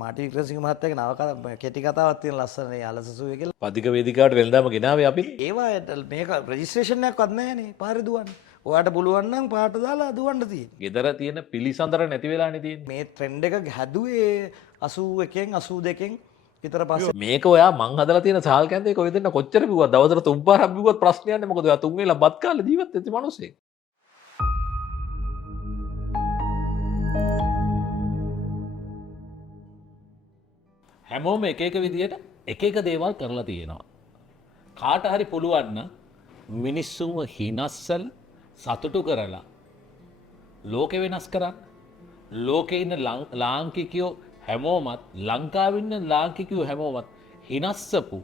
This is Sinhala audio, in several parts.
මාටි වික්‍රමසිංහ මහත්තයාගේ නව කෙටි කතාවක් තියෙන ලස්සනනේ අලසසුවේ කියලා. පදික වේදිකාවට වෙනදාම ගෙනාවේ අපි. ඒවා මේක රෙජිස්ට්‍රේෂන් එකක්වත් නැහැනේ පාරේ දුවන්න. ඔයාට පුළුවන් නම් පාට දාලා දුවන්න තියෙන්නේ. ගෙදර තියෙන පිළිසඳර නැති වෙලානේ තියෙන්නේ. මේ ට්‍රෙන්ඩ් එක හැදුවේ 81න් 82කින් විතර පස්සේ. මේක ඔයා මං හදලා තියෙන සාල් කැන්දේ කොහෙද දෙන්න කොච්චර බිව්වද දවසට තුන් පාරක් බිව්වත් ප්‍රශ්නයක් නැහැ. මොකද ඔයා තුන් වෙලා බත් කාලා ජීවත් වෙච්ච මිනිස්සෙක්. හැමෝම එක එක විදියට එක එක දේවල් කරලා තියෙනවා. කාට හරි පුළුවන් නම් මිනිස්සුන්ව හිනස්සල සතුටු කරලා ලෝකෙ වෙනස් කරන්න. ලෝකේ ඉන්න ලාංකිකයෝ හැමෝමත් ලංකාවේ ඉන්න ලාංකිකයෝ හැමෝමත් හිනස්සපු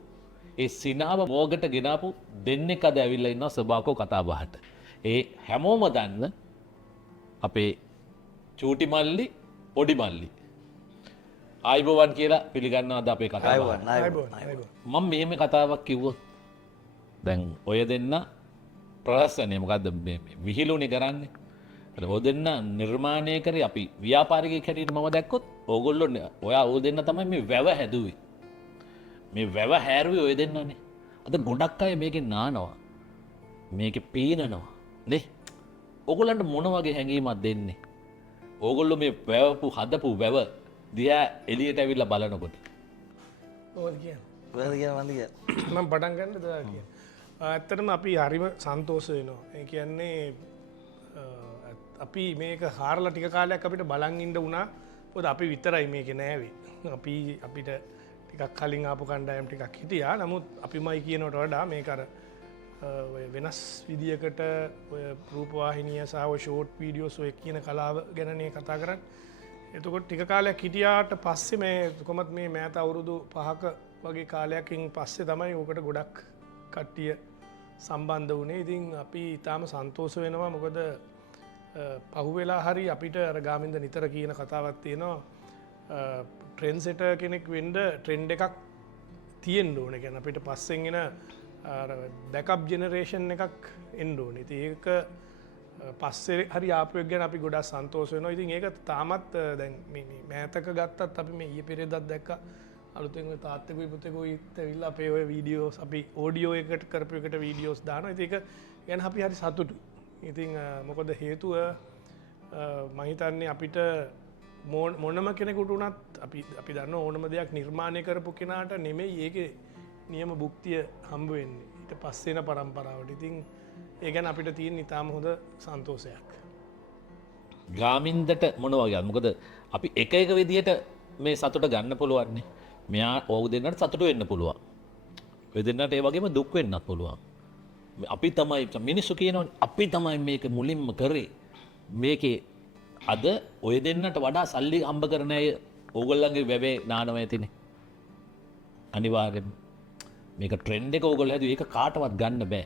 ඒ සිනාව මෝගට ගෙනාපු දෙන්නෙක් අද ඇවිල්ලා ඉන්නවා සබාකෝ කතා බහට. ඒ හැමෝම දන්න අපේ චූටි මල්ලි පොඩි මල්ලි ආයිබෝවන් කියලා පිළිගන්න අද අපේ කතාව. මම මෙහෙම කතාවක් කිව්වොත් දැන් ඔය දෙන්න ප්‍රහසනේ මොකද්ද මේ විහිළුනේ කරන්නේ. ඔය දෙන්න නිර්මාණය කරේ අපි ව්‍යාපාරිකයෙක් හැටියට මම දැක්කොත් ඕගොල්ලෝ ඔයා ඕ දෙන්න තමයි මේ වැව හැදුවේ. මේ වැව හැරුවේ ඔය දෙන්නනේ. අද ගොඩක් අය මේකෙන් නානවා. මේකේ පීනනවා. නේ? ඕගොල්ලන්ට මොන වගේ හැඟීමක් දෙන්නේ? ඕගොල්ලෝ මේ වැවපු හදපු වැව දිහා එළියට ඇවිල්ලා බලනකොට මම පටන් ගන්න දා කිය. ඇත්තටම අපි හරිම සන්තෝෂ වෙනවා. ඒ කියන්නේ අපි මේක හාරලා ටික කාලයක් අපිට බලන් ඉන්න වුණා. මොකද අපි විතරයි මේක නෑවේ. අපිට ටිකක් කලින් ආපු කණ්ඩායම් ටිකක් හිටියා. නමුත් අපිමයි කියනවට වඩා මේක අර වෙනස් විදියකට ඔය රූපවාහිනිය සහ ඔය ෂෝට් වීඩියෝස් ඔය කියන කලාව ගැනනේ කතා කරන්නේ. එතකොට ටික කාලයක් හිටියාට පස්සේ මේ කොමත් මේ මෑත අවුරුදු 5ක වගේ කාලයකින් පස්සේ තමයි ඕකට ගොඩක් කට්ටිය සම්බන්ධ වුණේ. ඉතින් අපි ඊටාම සන්තෝෂ වෙනවා. මොකද පහුවෙලා හරි අපිට අර ගාමින්ද නිතර කියන කතාවක් තියෙනවා ට්‍රෙන්ඩ් සෙටර් කෙනෙක් වෙන්න ට්‍රෙන්ඩ් එකක් තියෙන්න ඕනේ. කියන්නේ අපිට පස්සෙන් එන අර බෑකප් ජෙනරේෂන් එකක් එන්න ඕනේ. ඉතින් ඒක පස්සේ හරි ආපුවක් ගැන අපි ගොඩක් සන්තෝෂ වෙනවා. ඉතින් ඒක තාමත් දැන් මේ මෑතක ගත්තත් අපි මේ ඊයේ පෙරේදත් දැක්කා අලුතෙන් ඔය තාත්තෙකුයි පුතෙකුයි ඇවිල්ලා අපේ ඔය වීඩියෝස් අපි ඔඩියෝ එකකට කරපු එකට වීඩියෝස් දානවා. ඉතින් ඒක ගැන අපි හරි සතුටුයි. ඉතින් මොකද හේතුව මම හිතන්නේ අපිට මොනම කෙනෙකුට උනත් අපි දන්න ඕනම දෙයක් නිර්මාණය කරපු කෙනාට නෙමෙයි ඒකේ නියම භුක්තිය හම්බ වෙන්නේ. ඊට පස්සේ එන පරම්පරාවට. ඉතින් ඒ ගැන අපිට තියෙන ඉතාම හොඳ සන්තෝෂයක්. ගාමින්දට මොන වගේ මොකද අපි එක එක විදියට මේ සතුට ගන්න පුළුවන්නේ. මෙයා ඕක දෙන්නට සතුට වෙන්න පුළුවන්. ඔය දෙන්නට ඒ වගේම දුක් වෙන්නත් පුළුවන්. අපි තමයි මිනිස්සු කියනවනේ අපි තමයි මේක මුලින්ම කරේ. මේකේ අද ඔය දෙන්නට වඩා සල්ලි හම්බ කරන අය ඕගොල්ලන්ගේ වැවේ නානවා ඇතිනේ. අනිවාර්යෙන්ම මේක ට්‍රෙන්ඩ් එක ඕගොල්ලෝ හැදුවේ ඒක කාටවත් ගන්න බෑ.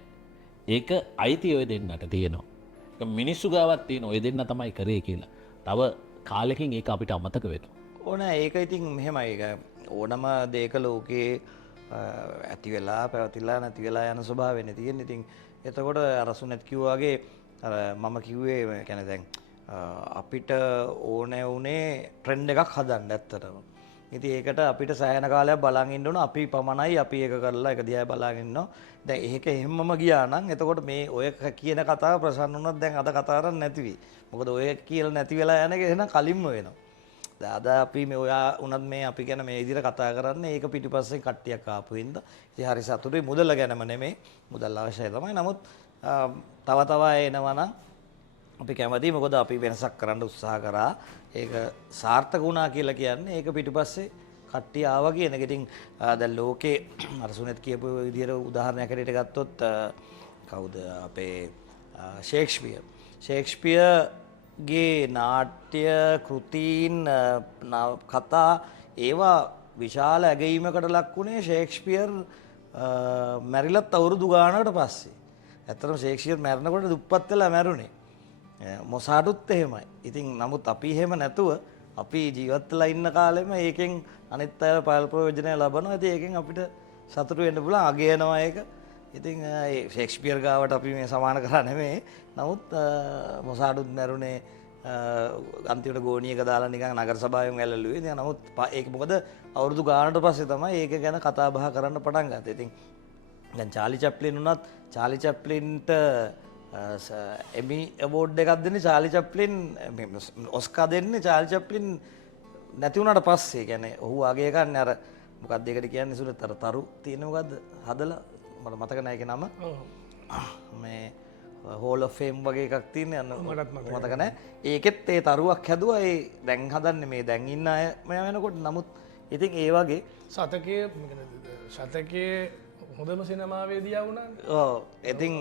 ඒක අයිති ඔය දෙන්නට තියෙනවා. මිනිස්සු ගාවත් තියෙන ඔය දෙන්න තමයි කරේ කියලා. තව කාලෙකින් ඒක අපිට අමතක වෙනවා. ඕන ඒක ඉතින් මෙහෙමයි. ඒක ඕනම දෙයක ලෝකේ ඇති වෙලා පැවතිලා නැති වෙලා යන ස්වභාවයනේ තියෙන්නේ. ඉතින් එතකොට අරසුනෙත් කිව්වා වගේ අර මම කිව්වේ කියන්නේ දැන් අපිට ඕනේ උනේ ට්‍රෙන්ඩ් එකක් හදන්න ඇත්තටම. ඉතින් ඒකට අපිට සෑහෙන කාලයක් බලන් ඉන්න ඕන. අපි පමණයි අපි ඒක කරලා ඒක දිහා බලන් ඉන්නවා. දැන් ඒක එහෙම්මම ගියා නම් එතකොට මේ ඔය කියන කතාව ප්‍රසන්න වුණත් දැන් අද කතා කරන්නේ නැති වෙයි. මොකද ඔය කියලා නැති වෙලා යන එක එහෙනම් කලින්ම වෙනවා. දැන් අද අපි මේ ඔයා උනත් මේ අපි ගැන මේ විදිහට කතා කරන්නේ ඒක පිටිපස්සේ කට්ටියක් ආපු හින්දා. ඉතින් හරි සතුටුයි. මුදල ගැනම නෙමෙයි. මුදල් අවශ්‍යයි තමයි. නමුත් තව තව එනවා නම් අපි කැමතියි. මොකද අපි වෙනසක් කරන්න උත්සාහ කරා. ඒක සාර්ථක වුණා කියලා කියන්නේ ඒක පිටිපස්සේ කට්ටිය ආවා කියන එක. ඉතින් දැන් ලෝකේ අර සුනෙත් කියපු විදිහට උදාහරණයක් හැටියට ගත්තොත් කවුද අපේ ෂේක්ස්පියර්ගේ නාට්‍ය කෘතීන් කතා ඒවා විශාල ඇගීමකට ලක් වුණේ ෂේක්ස්පියර් මැරිලත් අවුරුදු ගානකට පස්සේ. ඇත්තටම ෂේක්ස්පියර් මැරෙනකොට දුප්පත් වෙලා මැරුණේ. මොසාඩුත් එහෙමයි. ඉතින් නමුත් අපි එහෙම නැතුව අපි ජීවත් වෙලා ඉන්න කාලෙම ඒකෙන් අනිත් අය පළ ප්‍රයෝජනය ලබනවා. ඉතින් ඒකෙන් අපිට සතුටු වෙන්න පුළුවන්. අගයනවා ඒක. ඉතින් ඒ ෂේක්ස්පියර් ගාවට අපි මේ සමාන කරා නෙමෙයි. නමුත් මොසාඩුත් මැරුණේ අන්තිමට ගෝනියක දාලා නිකන් නගර සභාවෙන් ඇල්ලුවේ. ඉතින් නමුත් ඒක මොකද අවුරුදු ගානට පස්සේ තමයි ඒක ගැන කතා බහ කරන්න පටන් ගත්තේ. ඉතින් දැන් චාලි චැප්ලින් උනත් චාලි චැප්ලින්ට එමි අවෝඩ් එකක් දෙන්නේ චාලි චැප්ලින් ඔස්කා දෙන්නේ චාලි චැප්ලින් නැති වුණාට පස්සේ. කියන්නේ ඔහු අගය ගන්න අර මොකක්ද ඒකට කියන්නේ සුරත් අර තරු තියෙන මොකද්ද හදලා මට මතක නැහැ ඒකේ නම. මේ හෝල් ඔෆ් ෆේම් වගේ එකක් තියෙන යන මතක නැහැ. ඒකෙත් ඒ තරුවක් හැදුවා. ඒ දැන් හදන්නේ මේ දැන් ඉන්න අය මෙයා වෙනකොට. නමුත් ඉතින් ඒ වගේ ශතකයේ හොඳම සිනමාවේදියා වුණානේ. ඔව් ඉතින්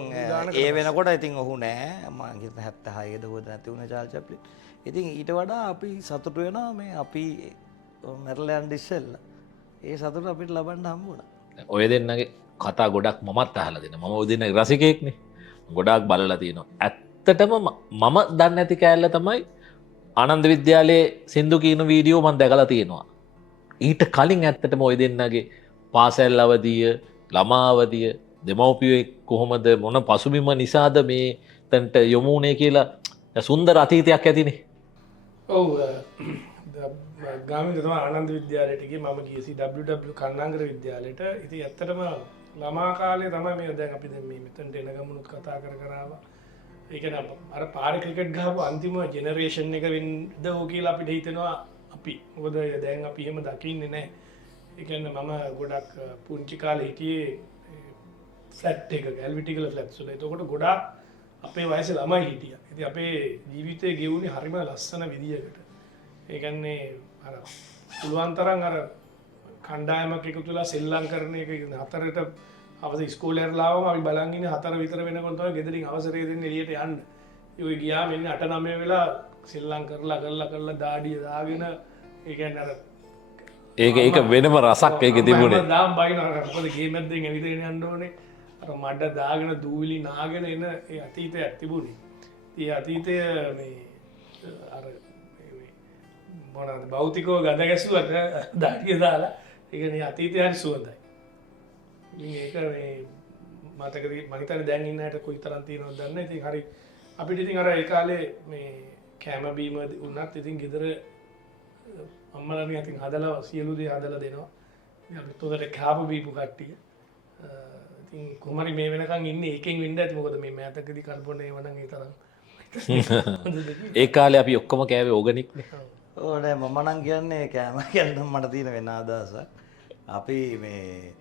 ඒ වෙනකොට ඉතින් ඔහු නෑ මම හිතන 76 ද හොද නැති වුණ චාල්ස් චැප්ලින්. ඉතින් ඊට වඩා අපි සතුටු වෙනවා මේ අපි මැරලා යන්න ඉස්සෙල්ලා. ඒ සතුට අපිට ලබන්න හම්බ වුණා. ඔය දෙන්නගේ කතා ගොඩක් මමත් අහලා දෙනවා. මම ඔය දෙන්න රසිකයෙක්නේ. ගොඩාක් බලලා තියෙනවා. ඇත්තටම මම දන්නේ නැති කෑල්ල තමයි ආනන්ද විද්‍යාලයේ සින්දු කියන වීඩියෝ මම දැකලා තියෙනවා. ඊට කලින් ඇත්තටම ඔය දෙන්නගේ පාසල් අවදිය, ළමා අවදිය, දෙමව්පියෝ කොහොමද මොන පසුබිම නිසාද මේ තන්ට යොමු වුනේ කියලා සුන්දර අතීතයක් ඇතිනේ. ඔව් ගාමිණී තමයි ආනන්ද විද්‍යාලයට ගියේ. මම ගියේ CWW කන්නාංගර විද්‍යාලයට. ඉතින් ඇත්තටම ළමා කාලේ තමයි මේ දැන් අපි දැන් මේ මෙතනට එන ගමනුත් කතා කර ආවා. ඒ කියන්නේ අර පාරේ ක්‍රිකට් ගහපු අන්තිම ජෙනරේෂන් එක වෙන්නද ඕ කියලා අපිට හිතෙනවා අපි. මොකද දැන් අපි එහෙම දකින්නේ නැහැ. ඒ කියන්නේ මම ගොඩක් පුංචි කාලේ හිටියේ ෆ්ලැට් එක ගැල්විටිකල් ෆ්ලැට්ස් වල. එතකොට ගොඩාක් අපේ වයසේ ළමයි හිටියා. ඉතින් අපේ ජීවිතේ ගෙවුනේ හරිම ලස්සන විදියකට. ඒ කියන්නේ අර පුළුවන් තරම් අර කණ්ඩායමක් එකතු වෙලා සෙල්ලම් කරන එක හතරට අවස ඉස්කෝලේ යරලාවම අපි බලන් ඉන්නේ 4 විතර වෙනකොට තමයි ගෙදරින් අවසරය දෙන්නේ එළියට යන්න. ඒ ගියාම එන්නේ 8 9 වෙලා සෙල්ලම් කරලා දාඩිය දාගෙන ඒ කියන්නේ අර ඒක වෙනම රසක් ඒකේ තිබුණේ. දාම් බයින අර මොකද ගේම් එකෙන් ඇවිදගෙන යන්න ඕනේ. අර මඩ දාගෙන දූවිලි නාගෙන එන ඒ අතීතයක් තිබුණේ. ඒ අතීතය මේ අර මොනවාද භෞතිකව ගඳ ගැසුවට දාඩිය දාලා ඒ කියන්නේ අතීතය හරි සුවඳයි. ඒක මේ මතකදී මම හිතන්නේ දැන් ඉන්න හැට කොයි තරම් තියෙනවද දන්නේ නැහැ. ඉතින් හරි අපිට ඉතින් අර ඒ කාලේ මේ කැම බීම වුණත් ඉතින් ගෙදර අම්මලානේ ඉතින් හදලා සියලු දේ හදලා දෙනවා. ඉතින් අපිත් උදේට කාප බීපු කට්ටිය. ඉතින් කොහමරි මේ වෙනකන් ඉන්නේ ඒකෙන් වෙන්න ඇති. මොකද මේ මෑතකදී කාබෝන ඒවනම් ඒ තරම්. ඒ කාලේ අපි ඔක්කොම කෑවේ ඕගනික් නේ. ඕ නෑ මම නම් කියන්නේ කෑම ගැන මට තියෙන වෙන අදහසක්. අපි මේ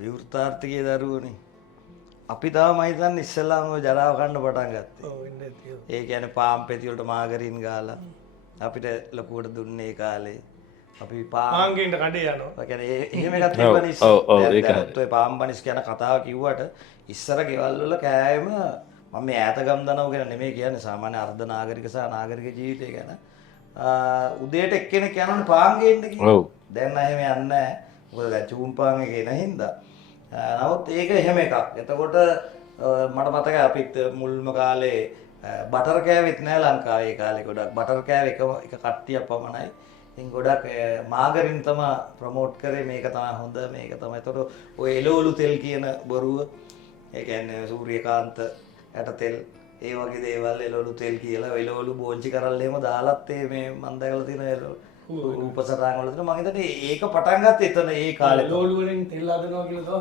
විවෘතාර්ථකයේ දරුවෝනේ. අපි තාම මම හිතන්නේ ඉස්සෙල්ලාම ඔය ජරාව කන්න පටන් ගත්තේ. ඔව් වෙන්න ඇති. ඒ කියන්නේ පාම් පෙති වලට මාගරින් ගාලා අපිට ලොකුවට දුන්නේ ඒ කාලේ. අපි පාංගෙන්ට කඩේ යනවා. ඒ කියන්නේ එහෙම එකක් තිබුණා ඉස්සර. ඔය පාම් බනිස් කියන කතාව කිව්වට ඉස්සර ගෙවල් වල කෑම මම මේ ඈත ගම් දනව ගැන නෙමෙයි කියන්නේ සාමාන්‍ය අර්ධ නාගරික සහ නාගරික ජීවිතය ගැන. උදේට එක්කෙනෙක් යනවනේ පාන් ගේන්න කියලා. ඔව්. දැන් එහෙම යන්නේ නැහැ. මොකද දැන් චූන් පාන් එකේ නැහින්දා. නමුත් ඒක එහෙම එකක්. එතකොට මට මතකයි අපිත් මුල්ම කාලේ බටර් කෑවෙත් නෑ ලංකාවේ ඒ කාලේ ගොඩක්. බටර් කෑවේ එක කට්ටියක් පමණයි. ඉතින් ගොඩක් මාගරින් තමයි ප්‍රොමෝට් කරේ මේක තමයි හොඳ මේක තමයි. එතකොට ඔය එළවලු තෙල් කියන බොරුව ඒ කියන්නේ සූර්යකාන්ත ඇට තෙල් ඒ වගේ දේවල් එළවලු තෙල් කියලා එළවලු බෝංචි කරල් එහෙම දාලත් මේ මම දැකලා තියෙන රූපසටහන් වල තියෙන මම හිතන්නේ ඒක පටන් ගත්තේ එතන ඒ කාලේ එළවලු වලින් තෙල් හදනවා කියලා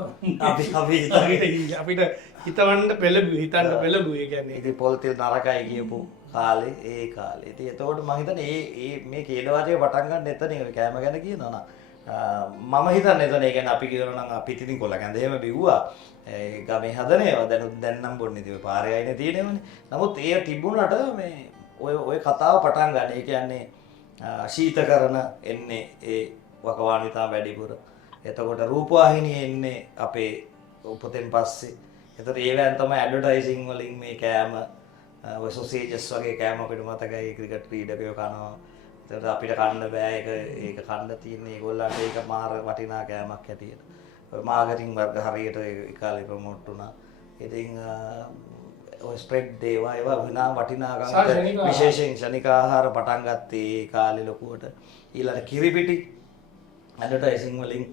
තමයි අපිට හිතවන්න පෙළඹුවේ හිතන්න පෙළඹුවේ. ඒ කියන්නේ ඉතින් පොල් තෙල් නරකයි කියපු කාලේ ඒ කාලේ. ඉතින් එතකොට මම හිතන්නේ මේ කේඩවාදයේ පටන් ගන්න එතනින් කෑම ගැන කියනවා නම් මම හිතන්නේ එතන ඒ කියන්නේ අපි කියනවා නම් අපි ඉතින් කොල්ල කැඳ එහෙම බිව්වා ඒ ගමේ හදන ඒවා දැන් නම් බොන්නේ ඉතින් පාරේ අයිනේ තියෙනවනේ. නමුත් ඒ තිබුණාට මේ ඔය කතාව පටන් ගන්න. ඒ කියන්නේ ශීතකරණ එන්නේ ඒ වකවානුතා වැඩිපුර. එතකොට රූපවාහිනිය එන්නේ අපේ උපතෙන් පස්සේ. එතකොට ඒවෙන් තමයි ඇඩ්වර්ටයිසින් වලින් මේ කෑම ඔය සොසේජස් වගේ කෑම අපිට මතකයි ක්‍රිකට් ක්‍රීඩකයෝ කනවා. එතකොට අපිට කන්න බෑ ඒක කන්න තියෙන්නේ ඒගොල්ලන්ට ඒක මාර වටිනා කෑමක් හැටියට. ඔය මාගරින් වර්ග හරියට ඒ කාලේ ප්‍රොමෝට් වුණා. ඉතින් ඔය ස්ප්‍රෙඩ් දේවා ඒවා වටිනාකම් විශේෂයෙන් ශනික ආහාර පටන් ගත්තේ ඒ කාලේ ලොකුවට. ඊළඟ කිරිපිටි ඇඩ්වර්ටයිසින් වලින්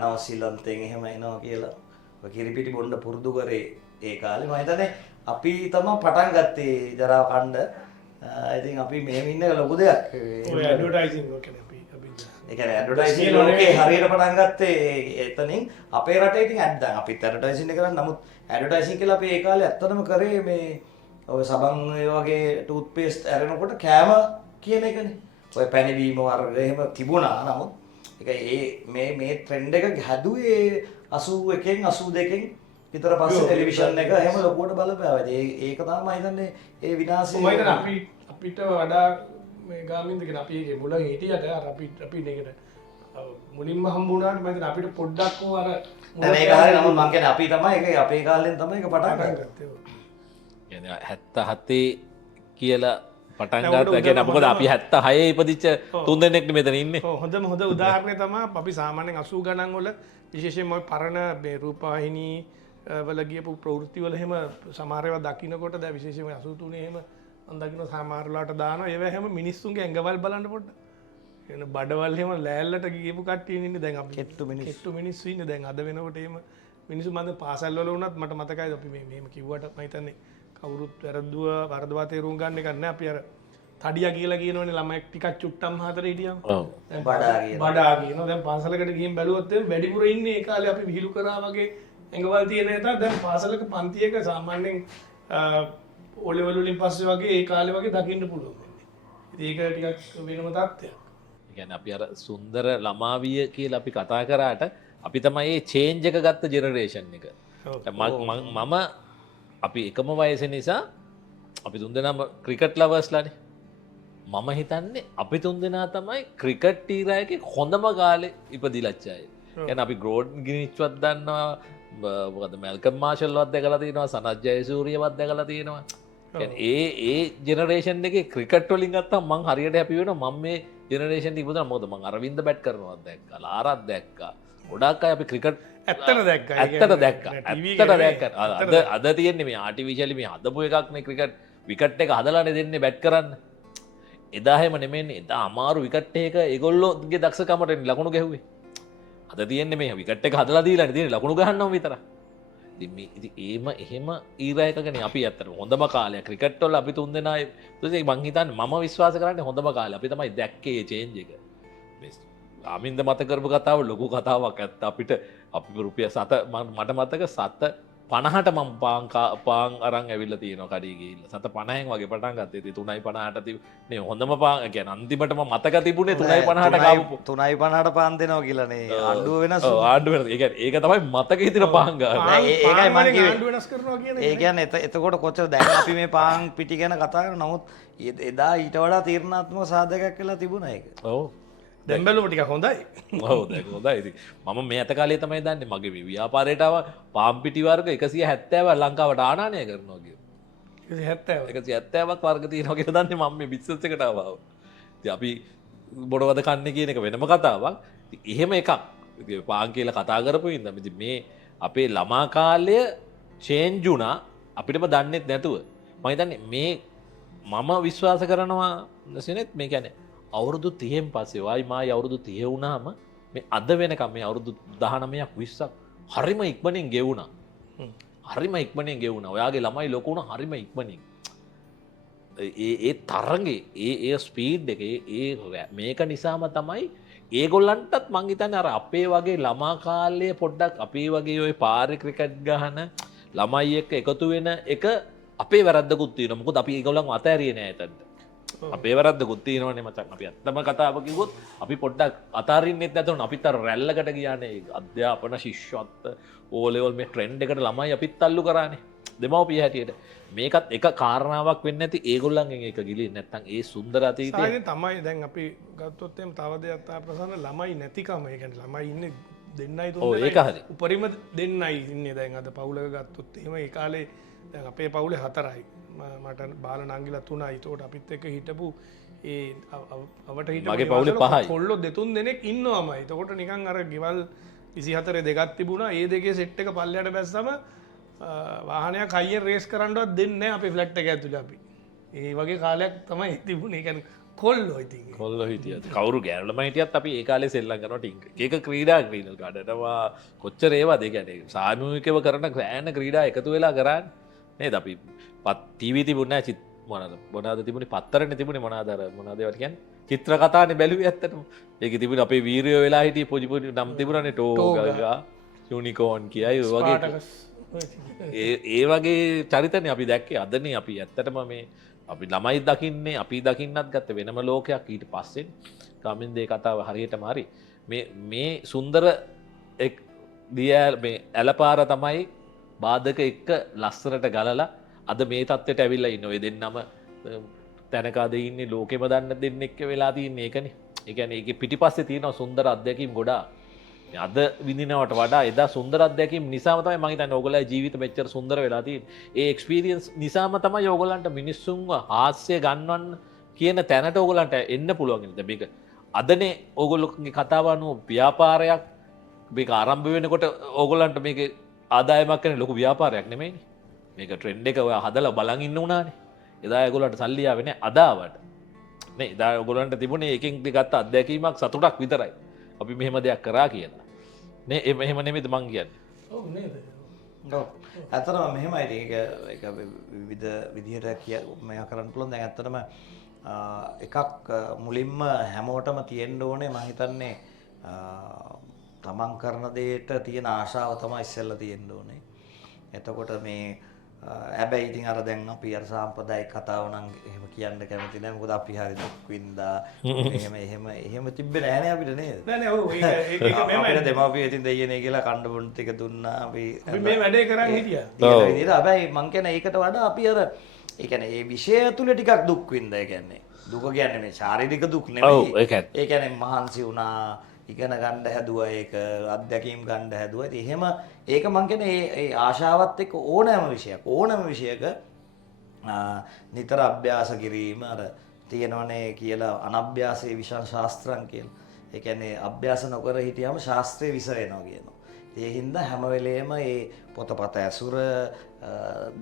නවසීලන්තෙන් එහෙම එනවා කියලා. ඔය කිරිපිටි බොන්න පුරුදු කරේ ඒ කාලේ. මම හිතන්නේ අපි තමයි පටන් ගත්තේ ජරාව කන්න. ඉතින් අපි මෙහෙම ඉන්න එක ලොකු දෙයක්. ඇඩ්වර්ටයිසින් කියන්නේ අපි ඒ කියන්නේ ඇඩ්වර්ටයිසින් ලෝකේ හරියට පටන් ගත්තේ එතනින් අපේ රටේ ඉතින් දැන් අපිත් ඇඩ්වර්ටයිසින් එක කරන්නේ. නමුත් ඇඩ්වර්ටයිසින් කියලා අපි ඒ කාලේ ඇත්තටම කරේ මේ ඔය සබන් ඒ වගේ ටූත් පේස්ට් ඇරෙනකොට කෑම කියන එකනේ. ඔය පැණිබීම වර්ග එහෙම තිබුණා. නමුත් ඒක මේ ට්‍රෙන්ඩ් එක හැදුවේ 81න් 82න් විතර පස්සේ ටෙලිවිෂන් එක එහෙම ලොකුවට බලපෑවා. ඒක තමයි මම හිතන්නේ ඒ විනාශය. මම හිතන්නේ අපිට වඩා මේ ගාමින්ද කියන අපි ඒකේ මුලින් හිටියට අර අපි නේකට මුලින්ම හම්බුණාට මම හිතන්නේ අපිට පොඩ්ඩක් අර දැන් ඒක හරිය. නමුත් මම කියන්නේ අපි තමයි ඒක අපේ කාලෙන් තමයි ඒක පටන් ගත්තේ. කියන්නේ 77 කියලා පටන් ගත්තා. කියන්නේ මොකද අපි 76 ඉපදිච්ච තුන් දෙනෙක් මෙතන ඉන්නේ. ඔව් හොඳ උදාහරණය තමයි අපි සාමාන්‍යයෙන් 80 ගණන් වල විශේෂයෙන්ම ওই පරණ මේ රූපවාහිනී වල ගියපු ප්‍රවෘත්ති වල එහෙම සමහර ඒවා දකින්නකොට දැන් විශේෂයෙන්ම 83 එහෙම මම දකින්න සමහර වෙලාවට දානවා. ඒවා හැම මිනිස්සුන්ගේ ඇඟවල් බලන්න පොඩ්ඩක්. එන බඩවල් එහෙම ලෑල්ලට ගියපු කට්ටිය ඉන්නේ දැන් අපි කෙට්ටු මිනිස්සු ඉන්නේ දැන් අද වෙනකොට එහෙම මිනිස්සු මම පාසල් වල වුණත් මට මතකයි අපි මෙහෙම කිව්වට මම හිතන්නේ කවුරුත් වරදවා තේරුම් ගන්න එක නැහැ. අපි අර තඩියා කියලා කියනවනේ ළමයෙක් ටිකක් චුට්ටම් හතර හිටියම. ඔව්. බඩා කියනවා. දැන් පාසලකට ගිහින් බැලුවොත් වැඩිපුර ඉන්නේ ඒ කාලේ අපි විහිළු කරා වගේ ඇඟවල් තියෙන නිසා දැන් පාසලක පන්තියක සාමාන්‍යයෙන් ඕලෙවල් වලින් පස්සේ වගේ ඒ කාලේ වගේ දකින්න පුළුවන් වෙන්නේ. ඉතින් ඒක ටිකක් වෙනම තත්ත්වයක්. ඒ කියන්නේ අපි අර සුන්දර ළමාවිය කියලා අපි කතා කරාට අපි තමයි මේ චේන්ජ් එක ගත්ත ජෙනරේෂන් එක. මම අපි එකම වයස නිසා අපි තුන්දෙනාම ක්‍රිකට් ලවර්ස්ලානේ. මම හිතන්නේ අපි තුන්දෙනා තමයි ක්‍රිකට් ටීරා එකේ හොඳම කාලේ ඉපදිලච්ච අය. කියන්නේ අපි ග්‍රෝඩ් ග්‍රිනිච්වත් දන්නවා, මොකද මැල්කම් මාෂල්වත් දැකලා තියෙනවා, සනත් ජයසූරියවත් දැකලා තියෙනවා. කියන්නේ ඒ ජෙනරේෂන් එකේ ක්‍රිකට් වලින් ගත්තාම මං හරියට හැපි වෙනවා. මම මේ ජෙනරේෂන් එක ඉපදුණා. මොකද මං අරවින්ද බැට් කරනවා දැක්කා, ලාරත් දැක්කා. ගොඩක් අය අපි ක්‍රිකට් ඇත්තට දැක්කා. ඇත්තට දැක්කා. අද තියෙන්නේ මේ ආටිෆිෂියලි මේ හදපු එකක්නේ ක්‍රිකට්. විකට් එක හදලානේ දෙන්නේ බැට් කරන්න. එදා හැම නෙමෙන්නේ. එදා අමාරු විකට් එක ඒගොල්ලෝගේ දක්ෂකමට ලකුණු ගැහුවේ. අද තියෙන්නේ මේ විකට් එක හදලා දීලානේ තියෙන්නේ ලකුණු ගහන්නම විතරයි. ඉතින් එහෙම ඊරා එකකනේ අපි ඇත්තට හොඳම කාලය ක්‍රිකට් වල අපි තුන් දෙනා මං හිතන්නේ මම විශ්වාස කරන්නේ හොඳම කාලය. අපි තමයි දැක්කේ මේ චේන්ජ් එක. ආමින්ද මත කරපු කතාව ලොකු කතාවක් ඇත්ත. අපිට අපි රුපියල් 7 මට මතක 7.50ට මම පාන් අරන් ඇවිල්ලා තියෙනවා කඩේ ගිහිල්ලා. 7.50න් වගේ පටන් ගත්තේ. ඉතින් 3.50ට මේ හොඳම පාන් කියන්නේ අන්තිමට මම මතක තිබුණේ 3.50ට කාපු 3.50ට පාන් දෙනවා කියලානේ. ආණ්ඩුව වෙනස්. ඔව් ආණ්ඩුව වෙනස්. ඒ කියන්නේ ඒක තමයි මතක හිටින පාන් ගන්න. ඒකයි මම කිව්වේ. ආණ්ඩුව වෙනස් කරනවා කියන්නේ. ඒ කියන්නේ එතකොට කොච්චර දැන් අපි මේ පාන් පිටි ගැන කතා කරනවා. නමුත් එදා ඊට වඩා තීරණාත්මක සාධකයක් වෙලා තිබුණා ඒක. ඔව්. දැන් බැලුවම ටිකක් හොඳයි. ඔව් දැන් හොඳයි. ඉතින් මම මේ අත කාලේ තමයි දන්නේ මගේ මේ ව්‍යාපාරයට ආව පාන් පිටි වර්ග 170ක් ලංකාවට ආනයනය කරනවා කියලා. 170ක් වර්ග තියෙනවා කියලා දන්නේ මම මේ බිස්නස් එකට ආවා. ඉතින් අපි බොඩවද කන්නේ කියන එක වෙනම කතාවක්. ඉතින් එහෙම එකක්. ඉතින් පාන් කියලා කතා කරපු ඉඳන් ඉතින් මේ අපේ ළමා කාලය චේන්ජ් වුණා අපිටම දන්නෙත් නැතුව. මම හිතන්නේ මේ මම විශ්වාස කරනවා නැසෙනෙත් මේ කියන්නේ අවුරුදු 30න් පස්සේ වයි මායි අවුරුදු 30 වුණාම මේ අද වෙනකම් මේ අවුරුදු 19ක් 20ක් හරිම ඉක්මනින් ගෙවුණා. හරිම ඉක්මනින් ගෙවුණා. ඔයාගේ ළමයි ලොකු වුණා හරිම ඉක්මනින්. ඒ තරංගේ ඒ ස්පීඩ් එක මේක නිසාම තමයි ඒගොල්ලන්ටත් මං හිතන්නේ අර අපේ වගේ ළමා කාලයේ පොඩ්ඩක් අපේ වගේ ওই පාරේ ක්‍රිකට් ගහන ළමයි එක්ක එකතු වෙන එක අපේ වැරද්දකුත් තියෙනවා. මොකද අපි ඒගොල්ලන්ව අතෑරියේ නෑ එතනට. අපේ වැරද්දකුත් තියෙනවනේ මචං. අපි ඇත්තම කතාව කිව්වොත් අපි පොඩ්ඩක් අතාරින්නෙත් නැතුණා. අපිත් අර රැල්ලකට ගියානේ අධ්‍යාපන ශිෂ්‍යත්ව ඕ ලෙවල් මේ ට්‍රෙන්ඩ් එකට ළමයි අපිත් අල්ලු කරානේ. දෙමව්පිය හැටියට. මේකත් එක කාරණාවක් වෙන්නේ නැති ඒගොල්ලන්ගෙන් ඒක ගිලින් නැත්තම් ඒ සුන්දර අතීතය තමයි දැන් අපි ගත්තොත් එම් තව දෙයක් තමයි ප්‍රසන්න ළමයි නැතිකම. ඒ කියන්නේ ළමයි ඉන්නේ දෙන්නයි තුන්දෙනයි. ඒක හරි. උපරිම දෙන්නයි ඉන්නේ දැන් අද පවුලක ගත්තොත් එහෙම ඒ කාලේ දැන් අපේ පවුලේ 4යි. මට බාල නංගිලා 3යි. ඒකට අපිත් එක්ක හිටපු ඒ අවට හිටපු මගේ පවුලේ 5යි. කොල්ලෝ දෙතුන් දෙනෙක් ඉන්නවමයි. ඒකට නිකන් අර ගෙවල් 24 දෙකක් තිබුණා. ඒ දෙකේ සෙට් එක පල්ලයට බැස්සම වාහනයක් හයියෙන් රේස් කරන්නවත් දෙන්නේ නැහැ අපේ ෆ්ලැට් එක ඇතුලේ අපි. ඒ වගේ කාලයක් තමයි තිබුණේ. ඒ කියන්නේ කොල්ලෝ ඉතින්. කොල්ලෝ හිටියත් කවුරු ගෑනු ළමයි හිටියත් අපි ඒ කාලේ සෙල්ලම් කරනවා ටින්ක. ඒක ක්‍රීඩා ක්‍රීඩල් ගඩනවා කොච්චර ඒවද ඒ කියන්නේ සාමූහිකව කරන ගෑන ක්‍රීඩා එකතු වෙලා කරන්නේ නේද අපි ටීවී තිබුණේ නැහැ මොනාද තිබුණේ පත්තරනේ තිබුණේ මොනාද අර මොනාද ඒවට කියන්නේ චිත්‍ර කතානේ බැලුවේ ඇත්තටම. ඒකේ තිබුණ අපේ වීරයෝ වෙලා හිටියේ පොඩි පොඩි නම් තිබුණානේ ටෝගා යුනිකෝන් කියයි ඔය වගේ. ඒ වගේ චරිතනේ අපි දැක්කේ. අදනේ අපි ඇත්තටම මේ අපි ළමයි දකින්නේ අපි දකින්නත් ගත්ත වෙනම ලෝකයක් ඊට පස්සේ කාමින්දේ කතාව හරියටම හරි. මේ සුන්දර එක් දියල් මේ ඇලපාර තමයි බාධක එක්ක ලස්සනට ගලලා අද මේ තත්ත්වයට ඇවිල්ලා ඉන්නේ. ඔය දෙන්නම තැනකාද ඉන්නේ ලෝකෙම දන්න දෙන්නෙක් වෙලා තියන්නේ ඒකනේ. ඒ කියන්නේ ඒකේ පිටිපස්සේ තියෙන සුන්දර අත්දැකීම් ගොඩාක්. අද විඳිනවට වඩා එදා සුන්දර අත්දැකීම් නිසාම තමයි මම හිතන්නේ ඕගොල්ලෝගේ ජීවිත මෙච්චර සුන්දර වෙලා තියෙන්නේ. ඒ එක්ස්පීරියන්ස් නිසාම තමයි ඕගොල්ලන්ට මිනිස්සුන්ව හාස්‍ය ගන්නවන්න කියන තැනට ඕගොල්ලන්ට එන්න පුළුවන්. දැන් මේක අදනේ ඕගොල්ලෝගේ කතාව අනුව ව්‍යාපාරයක් මේක ආරම්භ වෙනකොට ඕගොල්ලන්ට මේක ආදායමක් කරන ලොකු ව්‍යාපාරයක් නෙමෙයිනේ. මේක ට්‍රෙන්ඩ් එක ඔය හදලා බලන් ඉන්න උනානේ. එදා ඒගොල්ලන්ට සල්ලි ආවේ නැහැ අදාවට. නේ එදා ඕගොල්ලන්ට තිබුණේ එකෙන් ගත්ත අත්දැකීමක් සතුටක් විතරයි. අපි මෙහෙම දෙයක් කරා කියලා. නේ එහෙම නෙමෙයිද මං කියන්නේ. ඔව් නේද? ඔව්. ඇත්තටම මෙහෙමයි ඒක විවිධ විදිහට මෙයා කරන්න පුළුවන්. දැන් ඇත්තටම එකක් මුලින්ම හැමෝටම තියෙන්න ඕනේ මම හිතන්නේ තමන් කරන දෙයට තියෙන ආශාව තමයි ඉස්සෙල්ලා තියෙන්න ඕනේ. එතකොට මේ හැබැයි ඉතින් අර දැන් අපි අර සාම්ප්‍රදායික කතාව නම් එහෙම කියන්න කැමති නැහැ. මොකද අපි හරි දුක් විඳා එහෙම තිබ්බේ නැහැ අපිට නේද? නෑ ඔව් ඒක මෙහෙමයි. අපිට දෙමාපියෝ ඉතින් දෙයියනේ කියලා කණ්ඩ බොන්න ටික දුන්නා. අපි මේ වැඩේ කරන් හිටියා. ඒ විදිහට හැබැයි මං කියන්නේ ඒකට වඩා අපි අර ඒ කියන්නේ මේ විෂය ඇතුලේ ටිකක් දුක් විඳා. ඒ කියන්නේ දුක කියන්නේ මේ ශාරීරික දුක් නෙමෙයි. ඒ කියන්නේ මහන්සි වුණා ඉගෙන ගන්න හැදුවා ඒක අත්දැකීම් ගන්න හැදුවා. ඉතින් එහෙම ඒක මං කියන්නේ ඒ ආශාවත් එක්ක ඕනෑම විෂයක නිතර අභ්‍යාස කිරීම අර තියෙනවනේ කියලා අනභ්‍යාසයේ විශාල ශාස්ත්‍රම් කියලා. ඒ කියන්නේ අභ්‍යාස නොකර හිටියම ශාස්ත්‍රය විසරෙනවා කියනවා. ඒ හින්දා හැම වෙලේම මේ පොතපත ඇසුර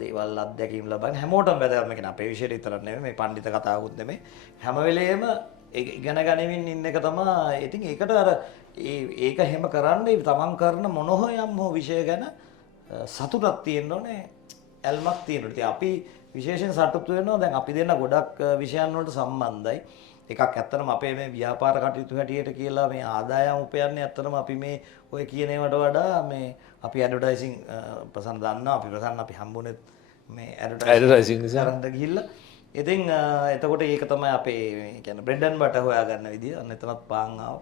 දේවල් අත්දැකීම් ලබන හැමෝටම වැදගත්. මේක අපේ විෂයට විතරක් නෙමෙයි මේ පඬිත කතාවකුත් නෙමෙයි. හැම වෙලේම ඉගෙන ගනිමින් ඉන්න එක තමයි. ඉතින් ඒකට අර ඒක හැම කරන්නේ තමන් කරන මොන හොයම් හෝ විෂය ගැන සතුටක් තියෙන්න ඕනේ, ඇල්මක් තියෙන්න ඕනේ. ඉතින් අපි විශේෂයෙන් සතුටු වෙනවා. දැන් අපි දෙන්න ගොඩක් විෂයන් වලට සම්බන්ධයි. එකක් ඇත්තටම අපේ මේ ව්‍යාපාර කටයුතු හැටියට කියලා මේ ආදායම් උපයන්නේ ඇත්තටම අපි මේ ඔය කියන ඒවාට වඩා මේ අපි ඇඩ්වර්ටයිසින් ප්‍රසන්න දන්නවා. අපි ප්‍රසන්න අපි හම්බුනේ මේ ඇඩ්වර්ටයිසින් නිසා ගිහිල්ලා. ඉතින් එතකොට ඒක තමයි අපේ කියන්නේ බ්‍රෙඩ් ඇන්ඩ් බටර් හොයාගන්න විදිය. අන්න එතනත් පාන් ආවා.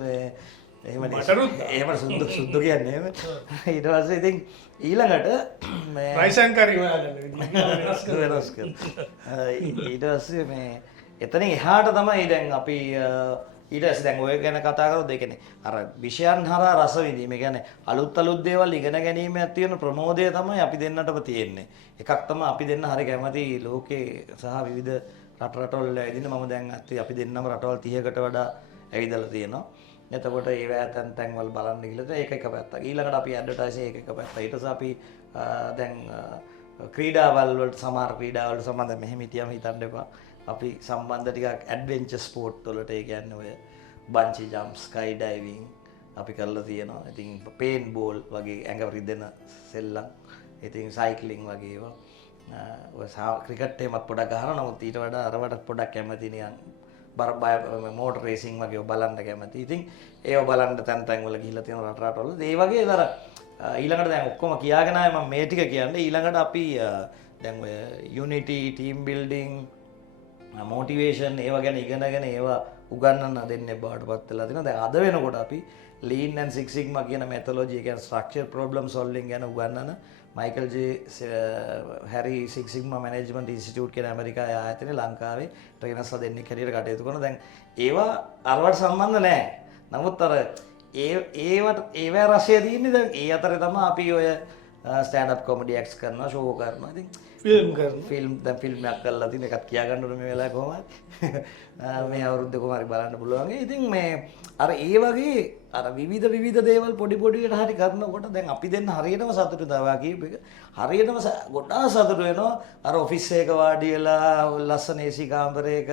මේ එහෙම සුද්දු කියන්නේ එහෙම. ඊට පස්සේ ඉතින් ඊළඟට මේ රයිස් ඇන්ඩ් කරි හොයාගන්න විදිය වෙනස් කරා. ඊට පස්සේ මේ එතනින් එහාට තමයි දැන් අපි ඊට පස්සේ දැන් ඔය ගැන කතා කරොත් ඒ කියන්නේ අර විෂයන් හරහා රස විඳීම. ඒ කියන්නේ අලුත් දේවල් ඉගෙන ගැනීමක් තියෙන ප්‍රමෝදය තමයි අපි දෙන්නටම තියෙන්නේ. එකක් තමයි අපි දෙන්න හරි කැමති ලෝකේ සහ විවිධ රටවල් ඇවිදින්න. මම දැන් අපි දෙන්නම රටවල් 30කට වඩා ඇවිදලා තියෙනවා. එතකොට ඒවා තැන් වල බලන්න ගිහලා ඒක එක පැත්තක්. ඊළඟට අපි ඇඩ්වර්ටයිසින් ඒක එක පැත්තක්. ඊට පස්සේ අපි දැන් ක්‍රීඩාවල් වලට සමහර ක්‍රීඩාවල් සම්බන්ධ මෙහෙම හිටියම හිතන්න එපා. අපි සම්බන්ධ ටිකක් ඇඩ්වෙන්චර් ස්පෝර්ට් වලට ඒ කියන්නේ ඔය බන්චි ජම්ප්, ස්කයි ඩයිවිං අපි කරලා තියෙනවා. ඉතින් පේන් බෝල් වගේ ඇඟ රිදෙන සෙල්ලම්. ඉතින් සයික්ලින් වගේ ඒවා. ඔය ක්‍රිකට් එකමත් පොඩක් ගහනවා. නමුත් ඊට වඩා අරවට පොඩක් කැමති නිකන් මෝටර් රේසින් වගේ බලන්න කැමති. ඉතින් ඒව බලන්න තැන් වල ගිහිල්ලා තියෙන රටවල. ඒ වගේ අර ඊළඟට දැන් ඔක්කොම කියාගෙන ආයේ මම මේ ටික කියන්නේ. ඊළඟට අපි දැන් ඔය යුනිටි, ටීම් බිල්ඩින්, මොටිවේෂන් ඒවා ගැන ඉගෙනගෙන ඒවා උගන්වන්න දෙන්නේ බාටපත් වෙලා තිනවා. දැන් අද වෙනකොට අපි ලීන් ඇන්ඩ් සික්ස් සිග්මා කියන මෙතොලොජි එක කියන්නේ ස්ට්‍රක්චර් ප්‍රොබ්ලම් සොල්විං ගැන උගන්වන මයිකල් ජේ හැරි සික්ස් සිග්මා මැනේජ්මන්ට් ඉන්ස්ටිටියුට් කියන ඇමරිකාවේ ආයතනයේ ලංකාවේ ට්‍රේනර්ස්ලා දෙන්නෙක් හැටියට කටයුතු කරනවා. දැන් ඒවා අරවට සම්බන්ධ නැහැ. නමුත් අර ඒවා රසය තියෙන්නේ දැන් ඒ අතරේ තමයි අපි ඔය ස්ටෑන්ඩ් අප් කොමඩි ඇක්ට්ස් කරනවා, ෂෝ කරනවා. ඉතින් ෆිල්ම් එකක් කරලා තියෙන එකත් කියා ගන්න ඕනේ මේ වෙලාවේ කොහොමද මේ අවුරුද්දේ කොහොම හරි බලන්න පුළුවන්. ඉතින් මේ අර ඒ වගේ අර විවිධ දේවල් පොඩි පොඩියට හරි කරනකොට දැන් අපි දෙන්න හරියටම සතුටු දවා කීප එක හරියටම ගොඩාක් සතුටු වෙනවා. අර ඔෆිස් එක වාඩි වෙලා ලස්සන AC කාමරයක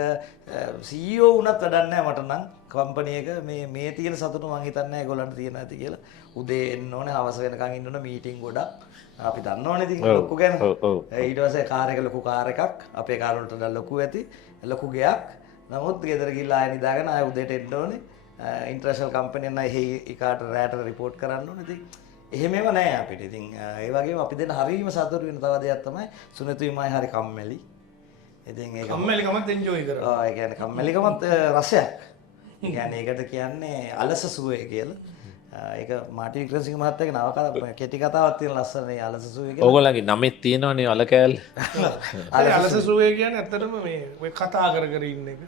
CEO වුණත් වැඩක් නැහැ මට නම් කම්පැනි එක මේ තියෙන සතුට මං හිතන්නේ ඒගොල්ලන්ට තියෙන ඇති කියලා. උදේ එන්න ඕනේ, හවස වෙනකන් ඉන්න ඕනේ, මීටින් ගොඩක්. අපි දන්නවනේ ඉතින් ලොකු ගැන. ඊට පස්සේ කාර් එක ලොකු කාර් එකක්. අපේ කාර් වලට වඩා ලොකු ඇති. ලොකු ගයක්. නමුත් ගෙදර ගිහලා ආයෙ නිදාගෙන ආයෙ උදේට එන්න ඕනේ. ඉන්ටර්නැෂනල් කම්පැනි එක නයි එකාට රැට රිපෝට් කරන්න ඕනේ. ඉතින් එහෙම ඒවා නෑ අපිට. ඉතින් ඒ වගේම අපි දෙන්න හරියම සතුටු වෙන තව දෙයක් තමයි සුනිතුයිමයි හරි කම්මැලි. ඉතින් ඒක කම්මැලිකමත් එන්ජොයි කරනවා. ඒ කියන්නේ කම්මැලිකමත් රසයක්. ඒ කියන්නේ ඒකට කියන්නේ අලස සුවේ කියලා. ඒක මාටි වික්‍රමසිංහ මහත්තයාගේ නවකතා කෙටි කතාවක් තියෙන ලස්සනනේ අලස සුවේ කියලා. ඕගොල්ලන්ගේ නමෙත් තියෙනවනේ අල කෑල්ල. අලස සුවේ කියන්නේ ඇත්තටම මේ ඔය කතා කර කර ඉන්න එක.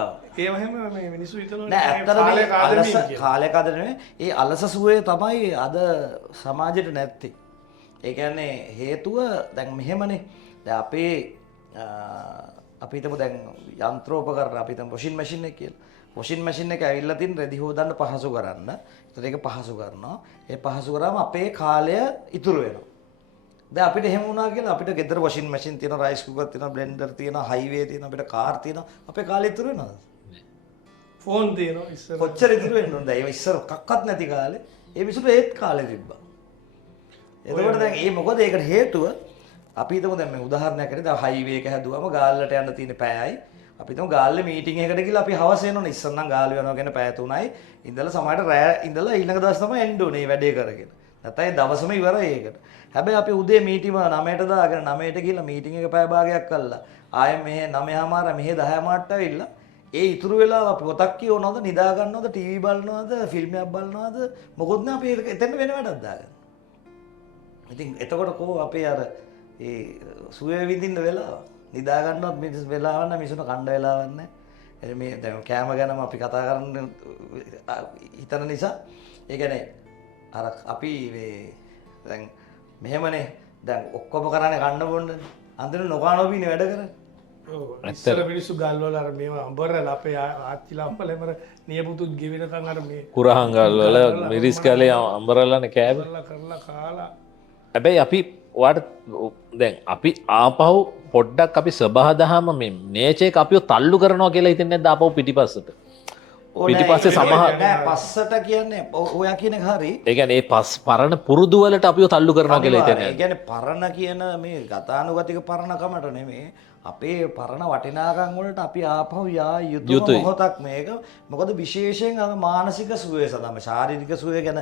ඔව්. ඒ වගේම මේ මිනිස්සු හිතනවා නෑ ඇත්තටම කාලය කද නෙමෙයි. ඒ අලස සුවේ තමයි අද සමාජෙට නැත්තේ. ඒ කියන්නේ හේතුව දැන් මෙහෙමනේ. දැන් අපේ අපි හිතමු දැන් යන්ත්‍රෝපකරණ අපි හිතමු වොෂින් මැෂින් එක කියලා. වොෂින් මැෂින් එක ඇවිල්ලා තින් රෙදි හොදන්න පහසු කරන්න. ඒතර ඒක පහසු කරනවා. ඒ පහසු කරාම අපේ කාලය ඉතුරු වෙනවා. දැන් අපිට එහෙම වුණා කියලා අපිට ගෙදර වොෂින් මැෂින් තියෙනවා, රයිස් කුකර් තියෙනවා, බ්ලෙන්ඩර් තියෙනවා, හයිවේ තියෙනවා, අපිට කාර් තියෙනවා. අපේ කාලය ඉතුරු වෙනවද? ෆෝන් තියෙනවා ඉස්සර. කොච්චර ඉතුරු වෙන්න ඕනද? ඒ ඉස්සර කක්වත් නැති කාලේ. ඒ මිනිස්සුන්ට ඒත් කාලේ තිබ්බා. එතකොට දැන් ඒ මොකද ඒකට හේතුව අපි හිතමු දැන් මේ උදාහරණයක් ඇරෙද්දී දැන් හයිවේ එක හැදුවම ගාල්ලට යන්න තියෙන පැයයි අපි හිතමු ගාල්ලේ මීටින් එකකට ගිහලා අපි හවස එනවනේ ඉස්සර නම් ගාල්ල වෙනවා කියන පැය 3යි ඉඳලා සමහරට රෑ ඉඳලා ඊළඟ දවස් තමයි එන්න ඕනේ මේ වැඩේ කරගෙන නැත්නම් ඒ දවසම ඉවරයි ඒකට හැබැයි අපි උදේ මීටිම 9ට දාගෙන 9ට ගිහලා මීටින් එක පැය භාගයක් කළා ආයෙ මෙහෙ 9:00 මෙහෙ 10:00ට ඇවිල්ලා ඒ ඉතුරු වෙලාව අපි පොතක් කියවනවද නිදා ගන්නවද ටීවී බලනවද ෆිල්ම් එකක් බලනවද මොකොත් නෑ අපි එතන වෙන වැඩක් දාගන්න ඉතින් එතකොට කොහොම අපේ අර ඒ සුවේ විඳින්න වෙලාව නිදා ගන්නවත් මිනිස් වෙලාවක් නැහැ මිනිසුන්ට කණ්ඩ වෙලාවක් නැහැ මේ දැන් කෑම ගැනම අපි කතා කරන්න හිතන නිසා ඒ කියන්නේ අර අපි මේ දැන් මෙහෙමනේ දැන් ඔක්කොම කරන්නේ කන්න බොන්නනේ අන්තිමට නොකානෝපිනේ වැඩ කරන්නේ ඔව් ඉස්සර මිනිස්සු ගල් වල අර මේවා අඹරලා අපේ ආච්චිලා අප්පලෙමර නියපුතුත් ගෙවිනකන් අර මේ කුරහංගල් වල මිරිස් කැලේ අඹරලානේ කෑවේ. කරලා කාලා හැබැයි අපි ඔයාට දැන් අපි ආපහු පොඩ්ඩක් අපි සබහාදහම මේ නේචර් අපිව තල්ලු කරනවා කියලා හිතන්නේ නැද්ද ආපහු පිටිපස්සට? පිටිපස්සේ සමහර නෑ පස්සට කියන්නේ ඔයා කියන එක හරි. ඒ කියන්නේ ඒ පරණ පුරුදු වලට අපිව තල්ලු කරනවා කියලා හිතන්නේ. ඒ කියන්නේ පරණ කියන මේ ගතානුගතික පරණකමට නෙමෙයි අපේ පරණ වටිනාකම් වලට අපි ආපහු යා යුතුම මොහොතක් මේක. මොකද විශේෂයෙන් අර මානසික සුවය සඳහා ශාරීරික සුවය ගැන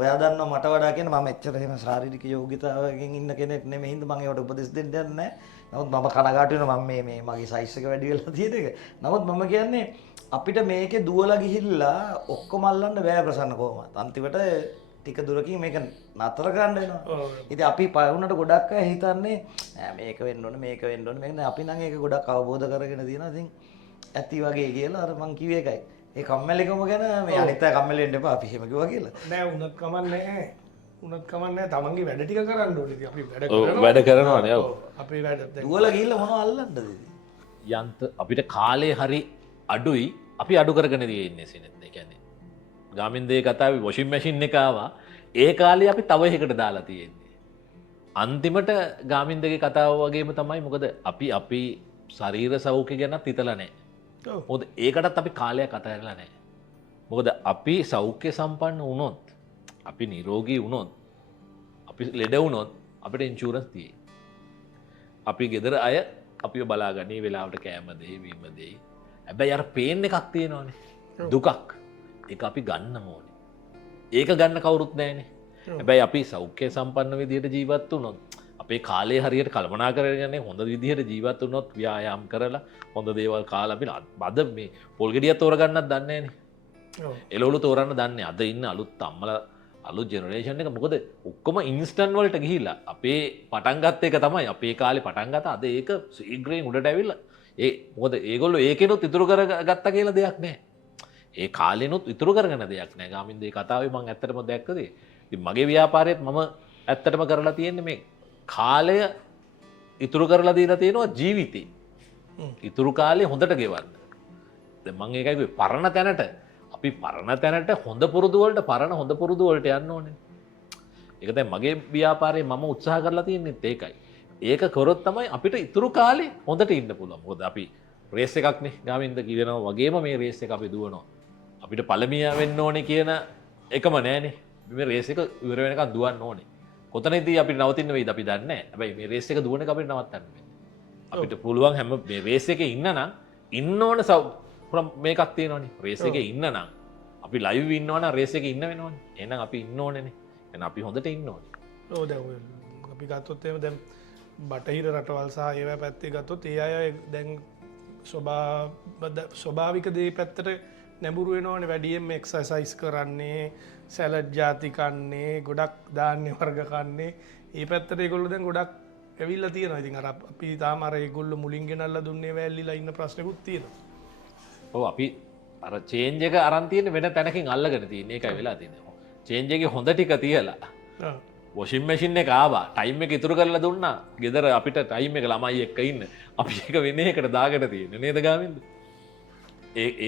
ඔයා දන්නවා මට වඩා කියන මම එච්චර එහෙම ශාරීරික යෝග්‍යතාවකින් ඉන්න කෙනෙක් නෙමෙයි හින්දා මම ඒවට උපදෙස් දෙන්න යන්නේ නැහැ. නමුත් මම කනගාටු වෙනවා මම මේ මගේ සයිස් එක වැඩි වෙලා තියෙන එක. නමුත් මම කියන්නේ අපිට මේකේ දුවලා ගිහිල්ලා ඔක්කොම අල්ලන්න බෑ ප්‍රසන්න කොහොමද? අන්තිමට ටික දුරකින් මේක නතර කරන්න වෙනවා. ඉතින් අපි පවුනට ගොඩක් අය හිතන්නේ මේක වෙන්න ඕනේ මේක වෙන්න ඕනේ මේක නෑ අපි නම් ඒක ගොඩක් අවබෝධ කරගෙන තියෙනවා. ඉතින් ඇති වගේ කියලා අර මං කිව්ව එකයි. ඒ කම්මැලිකම ගැන මේ අනිත් අය කම්මැලි වෙන්න එපා අපි එහෙම කිව්වා කියලා. නෑ උනත් කමන්නේ උනත් කමන්නේ තමන්ගේ වැඩ ටික කරන්න ඕනේ. ඉතින් අපි වැඩ කරනවානේ. ඔව්. අපේ වැඩ දුවලා ගිහිල්ලා මොනව අල්ලන්නද ඉතින්? යන්ත අපිට කාලේ හරි අඩුයි අපි අඩු කරගෙන තියෙන්නේ සිනෙත්. ඒ කියන්නේ ගාමින්දේ කතාවේ වොෂින් මැෂින් එක ආවා ඒ කාලේ අපි තව එකකට දාලා තියෙන්නේ. අන්තිමට ගාමින්දගේ කතාව වගේම තමයි මොකද අපි ශරීර සෞඛ්‍ය ගැනත් හිතලා නැහැ. මොකද ඒකටත් අපි කාලයක් අතහැරලා නැහැ. මොකද අපි සෞඛ්‍ය සම්පන්න වුණොත් අපි නිරෝගී වුණොත් අපි ලෙඩ වුණොත් අපිට ඉන්ෂුරන්ස් තියෙයි. අපි ගෙදර අය අපිව බලාගන්නේ වෙලාවට කෑම දෙයි වීම දෙයි. හැබැයි අර පේන් එකක් තියෙනවානේ. දුකක්. ඒක අපි ගන්න ඕනේ. ඒක ගන්න කවුරුත් නැහැනේ. හැබැයි අපි සෞඛ්‍ය සම්පන්න විදිහට ජීවත් වුණොත් අපේ කාලේ හරියට කල්පනා කරගෙන හොඳ විදිහට ජීවත් වුණොත් ව්‍යායාම් කරලා හොඳ දේවල් කාලා අපි අද මේ පොල් ගෙඩියක් තෝරගන්නත් දන්නේ නැහනේ. එළවලු තෝරන්න දන්නේ අද ඉන්න අලුත් අම්මලා අලුත් ජෙනරේෂන් එක මොකද ඔක්කොම ඉන්ස්ටන්ට් වලට ගිහිල්ලා අපේ පටන් ගත්ත එක තමයි අපේ කාලේ පටන් ගත්ත අද ඒක ශීඝ්‍රයෙන් උඩට ඇවිල්ලා ඒ මොකද ඒගොල්ලෝ ඒකෙනුත් ඉතුරු කරගත්තා කියලා දෙයක් නැහැ. ඒ කාලෙනුත් ඉතුරු කරගෙන දෙයක් නැහැ. ගාමින්දේ කතාවේ මම ඇත්තටම දැක්කද ඉතින් මගේ ව්‍යාපාරයේත් මම ඇත්තටම කරලා තියෙන්නේ මේ කාලය ඉතුරු කරලා දීලා තියෙනවා ජීවිතේ. ඉතුරු කාලේ හොඳට ගෙවන්න. දැන් මම ඒකයි කිව්වේ පරණ තැනට අපි පරණ තැනට හොඳ පුරුදු වලට පරණ හොඳ පුරුදු වලට යන්න ඕනේ. ඒක දැන් මගේ ව්‍යාපාරේ මම උත්සාහ කරලා තියෙන්නේත් ඒකයි. ඒක කරොත් තමයි අපිට ඉතුරු කාලේ හොඳට ඉන්න පුළුවන්. මොකද අපි රේස් එකක්නේ ගාමින්ද කියනවා වගේම මේ රේස් එක අපි දුවනවා. අපිට පළමිය වෙන්න ඕනේ කියන එකම නෑනේ. මේ රේස් එක ඉවර වෙනකන් දුවන්න ඕනේ. කොතනදී අපිට නවතින්න වෙයිද අපි දන්නේ නැහැ. හැබැයි මේ රේස් එක දුවන එක අපිට නවත්තන්න බෑ. අපිට පුළුවන් හැම මේ රේස් එකේ ඉන්න නම් ඉන්න ඕන මේකක් තියෙනවනේ. රේස් එකේ ඉන්න නම් අපි ලයිව් ඉන්න ඕන රේස් එකේ ඉන්න වෙනවනේ. එහෙනම් අපි ඉන්න ඕනේනේ. එහෙනම් අපි හොඳට ඉන්න ඕනේ. ඔව් දැන් ඔය අපි ගත්තොත් එහෙම දැන් බටහිර රටවල් සහ ඒවා පැත්තේ ගත්තොත් ඒ අය දැන් ස්වභාවික දේ පැත්තට නැඹුරු වෙනවනේ වැඩියෙන් එක්සර්සයිස් කරන්නේ සැලඩ් ජාති කන්නේ ගොඩක් ධාන්‍ය වර්ග කන්නේ ඒ පැත්තට ඒගොල්ලෝ දැන් ගොඩක් ඇවිල්ලා තියෙනවා. ඉතින් අර අපි තාම අර ඒගොල්ලෝ මුලින් ගෙනල්ලා දුන්නේ වැල්ලිලා ඉන්න ප්‍රශ්නකුත් තියෙනවා. ඔව් අපි අර චේන්ජ් එක අරන් තියෙන වෙන තැනකින් අල්ලගෙන තියෙන එකයි වෙලා තියෙන්නේ. චේන්ජ් එකේ හොඳ ටික තියලා වොෂින් මැෂින් එක ආවා ටයිම් එක ඉතුරු කරලා දුන්නා. ගෙදර අපිට ටයිම් එක ළමයි එක්ක ඉන්න. අපි ඒක වෙන එකට දාගෙන තියෙන්නේ නේද ගාමින්ද?